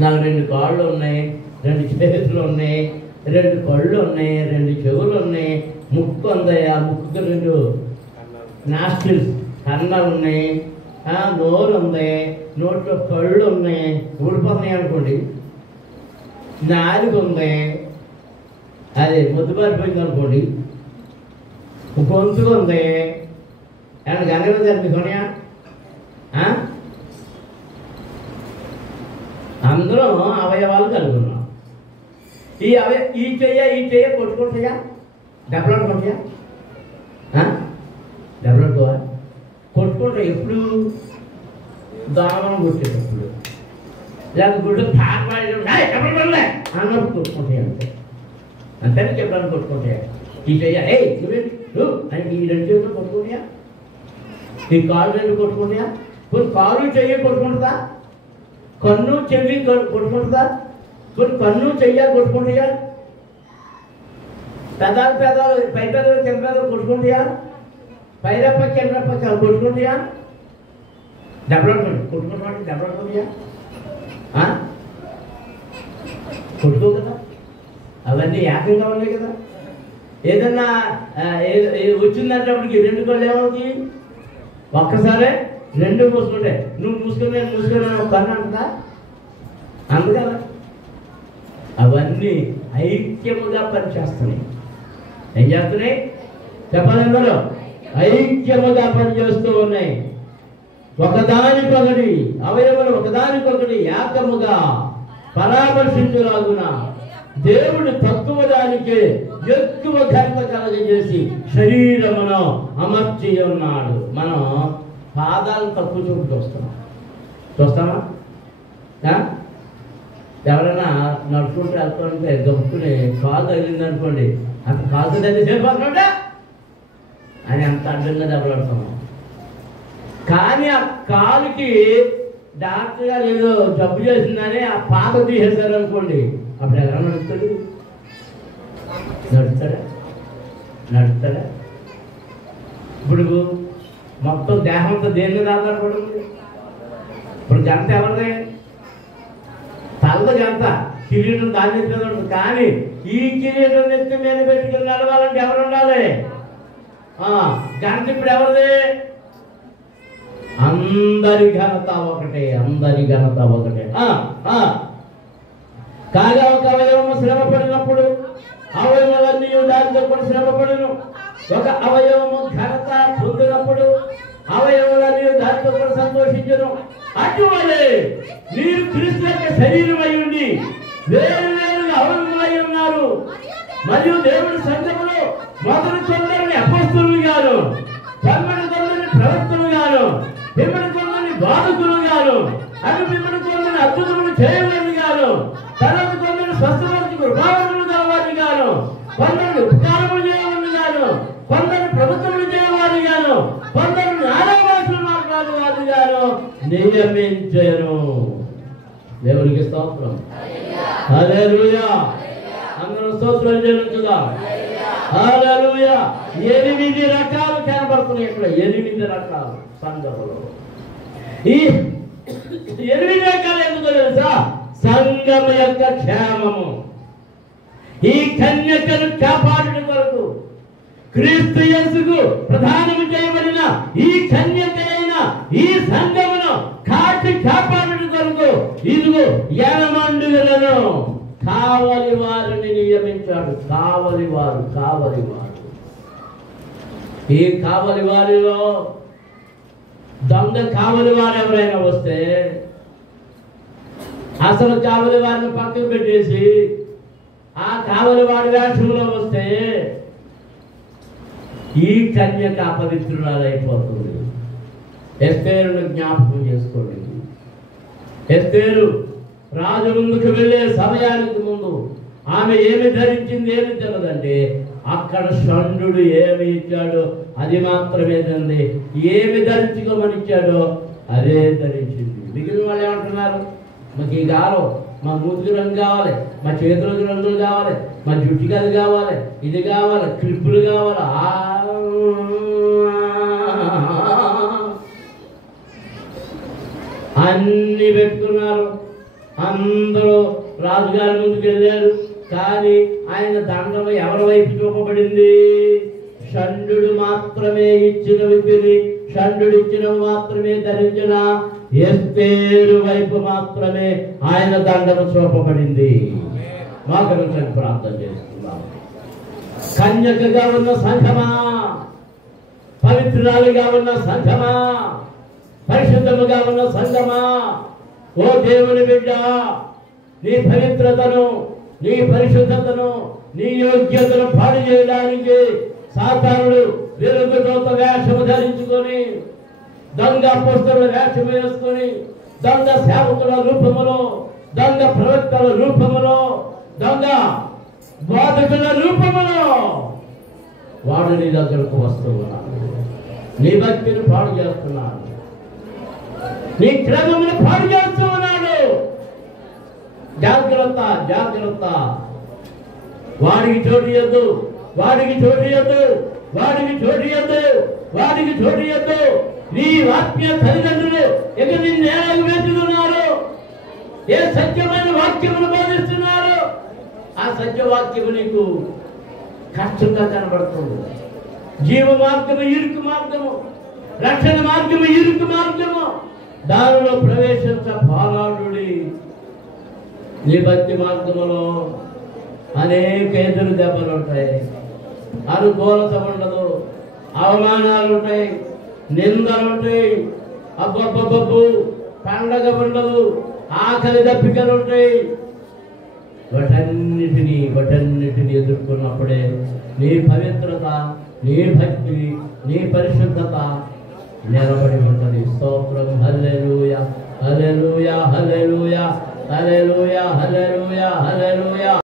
నాకు 2 కాళ్ళు ఉన్నాయి, 2 చేతులు ఉన్నాయి, 2 కళ్ళు ఉన్నాయి, 2 చెవులు ఉన్నాయి, ముక్కు ఉంది, ఆ ముక్కుకు 2 నాస్ట్రిల్స్ కన్నాలు ఉన్నాయి, నోరు ఉంది, నోట్లో కళ్ళు ఉన్నాయి, ఊడిపోతున్నాయి అనుకోండి, నాలుగు ఉంది, అది ముద్దుబారిపోయింది అనుకోండి, గొంతుకు ఉంది. ఏమన్నా గంగలో జరిపికొనియా? అందరూ అవయవాలు కలిగి ఉన్నాం. ఈ చెయ్య కొట్టుకుంటాయా? దెబ్బలాడుకుంటాయా? దెబ్బలాడుకోవా? కొట్టుకుంటా ఎప్పుడు? దామనం కొట్టేటప్పుడు, లేకపోతే గుడ్డు తాగలే అన్నప్పుడు కొట్టుకుంటాయి. అంతే, అంతేనే చెప్పడానికి కొట్టుకుంటాయా? ఈ చెయ్య అని ఈ 2 చేతులు కొట్టుకుంటాయా? ఈ కాళ్ళు 2 కొట్టుకుంటాయా? కొన్ని కాళ్ళు చెయ్యి కొట్టుకుంటుందా? కన్ను చెవి కొట్టుకుంటుందా? కొన్ని కన్ను చెయ్య కొట్టుకుంటాయా? పెదాలు పై పెదాలు కింద పెదాలు కొట్టుకుంటాయా? పైరప్ప కిందప్ప కొట్టుకుంటాయా? డెవలప్మెంట్ కొట్టుకుంటామంటే డెవలప్మెంట్యా? కొట్టుకో కదా, అవన్నీ ఏకంగా ఉన్నాయి కదా. ఏదన్నా వచ్చిందంటప్పటికి 2 కళ్ళు ఏమవుతాయి? ఒక్కసారే 2 మూసుకుంటే నువ్వు మూసుకుని నేను మూసుకున్నాను కన్ను అంటదా? అందుకదా అవన్నీ ఐక్యముగా పనిచేస్తున్నాయి. ఏం చేస్తున్నాయి చెప్పాలి? అందరూ ఐక్యముగా పనిచేస్తూ ఉన్నాయి. ఒకదానికొకటి అవయములు ఒకదానికొకటి ఏకముగా పరామర్శించులాగున దేవుడు తక్కువ దానికే ఎక్కువ ఘనత కలగజేసి శరీరమును అమర్చి ఉన్నాడు. మనం పాదాలు తక్కువ చూపు చూస్తామా? ఎవరైనా నడుచుకుంటూ వెళ్తుంటే గొప్పని కాలు తగిలింది అనుకోండి, అంత కాలు తగిలి చేరుకుంటా అని అంత అడ్డంగా దెబ్బలాడుతున్నాం. కానీ ఆ కాలుకి డాక్టర్ గారు ఏదో జబ్బు చేసిందని ఆ పాత తీసేశారు అనుకోండి, అప్పుడు ఎలా నడుస్తాడు? నడుస్తాడా? ఇప్పుడు మొత్తం దేహంతో దేని మీద ఆధారపడుతుంది? ఇప్పుడు గంట ఎవరిదే? తలది గంట, కిరీటం దాని మీద ఉంటుంది. కానీ ఈ కిరీటం నెత్తి మీద పెట్టుకుని నడవాలంటే ఎవరు ఉండాలి? గంట ఇప్పుడు ఎవరిది? అందరి ఘనత ఒకటే. కాగా ఒక అవయవము శ్రమ పడినప్పుడు అవయవాలన్నీ దానితో కూడా శ్రమ పడును. ఒక అవయవము ఘనత పొందినప్పుడు అవయవాలన్నీ దానితో కూడా సంతోషించును. అటువలే మీరు క్రీస్తు యొక్క శరీరమై ఉండి వేరు వేరుగా అవయవమై ఉన్నారు. మరియు దేవుడి సంఘములో మొదటి కొందరిని అపోస్తలులు గాను, తమ్ముడి కొందరిని ప్రవక్తలు గాను, మిమ్మల్ని కొందరిని బాధకులు గాను, అటు మిమ్మల్ని కొందరిని అద్భుతములు చేయవారిని గాను, తర్వాత కొందరిని స్వస్థపరిచి కృపావరములు గలవారిని గాను, కొందరిని ఉపకారములు చేయవారిని గాను, కొందరిని ప్రభుత్వములు చేయవారిని గాను, కొందరిని నానా భాషలు మాట్లాడేవారిని గాను నియమించెను. దేవునికి స్తోత్రం. హల్లెలూయా. అందరూ స్తోత్రం చెల్లించుదాం. హల్లెలూయా. 8 రకాలు కనబడుతున్నాయి ఇక్కడ. 8 రకాలు సంఘములో. ఈ 8 రకాలు ఎందుకో తెలుసా? సంఘం యొక్క క్షేమము, ఈ కన్యకను కాపాడుట కొరకు క్రీస్తు యేసుకు ప్రధానము చేయబడిన ఈ కన్యకైన ఈ సంఘమును కాపాడుట కొరకు ఇదిగో యనమండులను కావలి వారిని నియమించాడు. కావలి వారు. ఈ కావలి వారిలో దొంగ కావలి వారు ఎవరైనా వస్తే అసలు కావలి వారిని పక్కకు పెట్టేసి ఆ కావలి వారి వేషంలో వస్తే ఈ కన్యక అపవిత్రురాలైపోతుంది. ఎస్తేరును జ్ఞాపకం చేసుకోండి. ఎస్తేరు రాజు ముందుకు వెళ్ళే సమయానికి ముందు ఆమె ఏమి ధరించింది ఏమి తెలియదండి. అక్కడ షండు ఏమి ఇచ్చాడో అది మాత్రమే తింది. ఏమి ధరించుకోమని ఇచ్చాడో అదే ధరించింది. మిగిలిన వాళ్ళు ఏమంటున్నారు? మాకు ఈ కాలం మా మూతికి రంగు కావాలి, మా చేతులకు రంగులు కావాలి, మా జుట్టుకి అది కావాలి, ఇది కావాలి, క్లిప్పులు కావాలి, అన్ని పెట్టుకున్నారు. అందరూ రాజుగారి ముందుకు వెళ్ళారు. కానీ ఆయన దండం ఎవరి వైపు చూపబడింది? షండు మాత్రమే ఇచ్చినవి తిని, షండు ఇచ్చినవి మాత్రమే ధరించిన ఎస్తేరు వైపు మాత్రమే ఆయన దండము చూపబడింది. మా గురించి ప్రార్థన చేస్తున్నాం. కన్యకగా ఉన్న సంఘమా, పవిత్రాలుగా ఉన్న సంఘమా, పరిశుద్ధముగా ఉన్న సంఘమా, ఓ దేవుని బిడ్డ, నీ పవిత్రతను, నీ పరిశుద్ధతను, నీ యోగ్యతను పాడు చేయడానికి సాతానుడు వెలుగుదూత వేషము ధరించుకొని, దొంగ అపోస్తలుల వేషం వేసుకొని, దొంగ సేవకుల రూపములో, దొంగ ప్రవక్తల రూపములో, దొంగ బోధకుల రూపములో వాడు నీ దగ్గరకు వస్తూ ఉన్నాడు. నీ భక్తిని పాడు చేస్తున్నాడు, నీ క్రమమును పాడు చేస్తూ ఉన్నాడు. జాగ్రత్త, జాగ్రత్త. వాడికి చోటు ఇవ్వద్దు, వాడికి చోటు ఇవ్వద్దు, వాడికి చోటు ఇవ్వద్దు, వాడికి చోటు ఇవ్వద్దు. నీ ఆత్మీయ తల్లిదండ్రులు ఇక నిన్ను ఏలాగు వేస్తున్నారు? ఏ సత్యమైన వాక్యమును బోధిస్తున్నారు? ఆ సత్యవాక్యము నీకు కష్టంగా కనబడుతుంది. జీవ మార్గము ఇరుకు మార్గము, రక్షణ మార్గము ఇరుకు మార్గము, దానిలో ప్రవేశించ పోరాడుడి. నీ భక్తి మార్గములో అనేక ఎదురు దెబ్బలు ఉంటాయి, అనుకూలత ఉండదు, అవమానాలు ఉంటాయి, నిందలు ఉంటాయి, అబ్బబ్బబ్బు పండగ ఉండదు, ఆకలి దప్పికలు ఉంటాయి. వాటన్నిటినీ ఎదుర్కొన్నప్పుడే నీ పవిత్రత, నీ భక్తి, నీ పరిశుద్ధత నిలబడి ఉంటుంది. స్తోత్రం. హల్లెలూయా, హల్లెలూయా, హల్లెలూయా, హల్లెలూయా, హల్లెలూయా, హల్లెలూయా.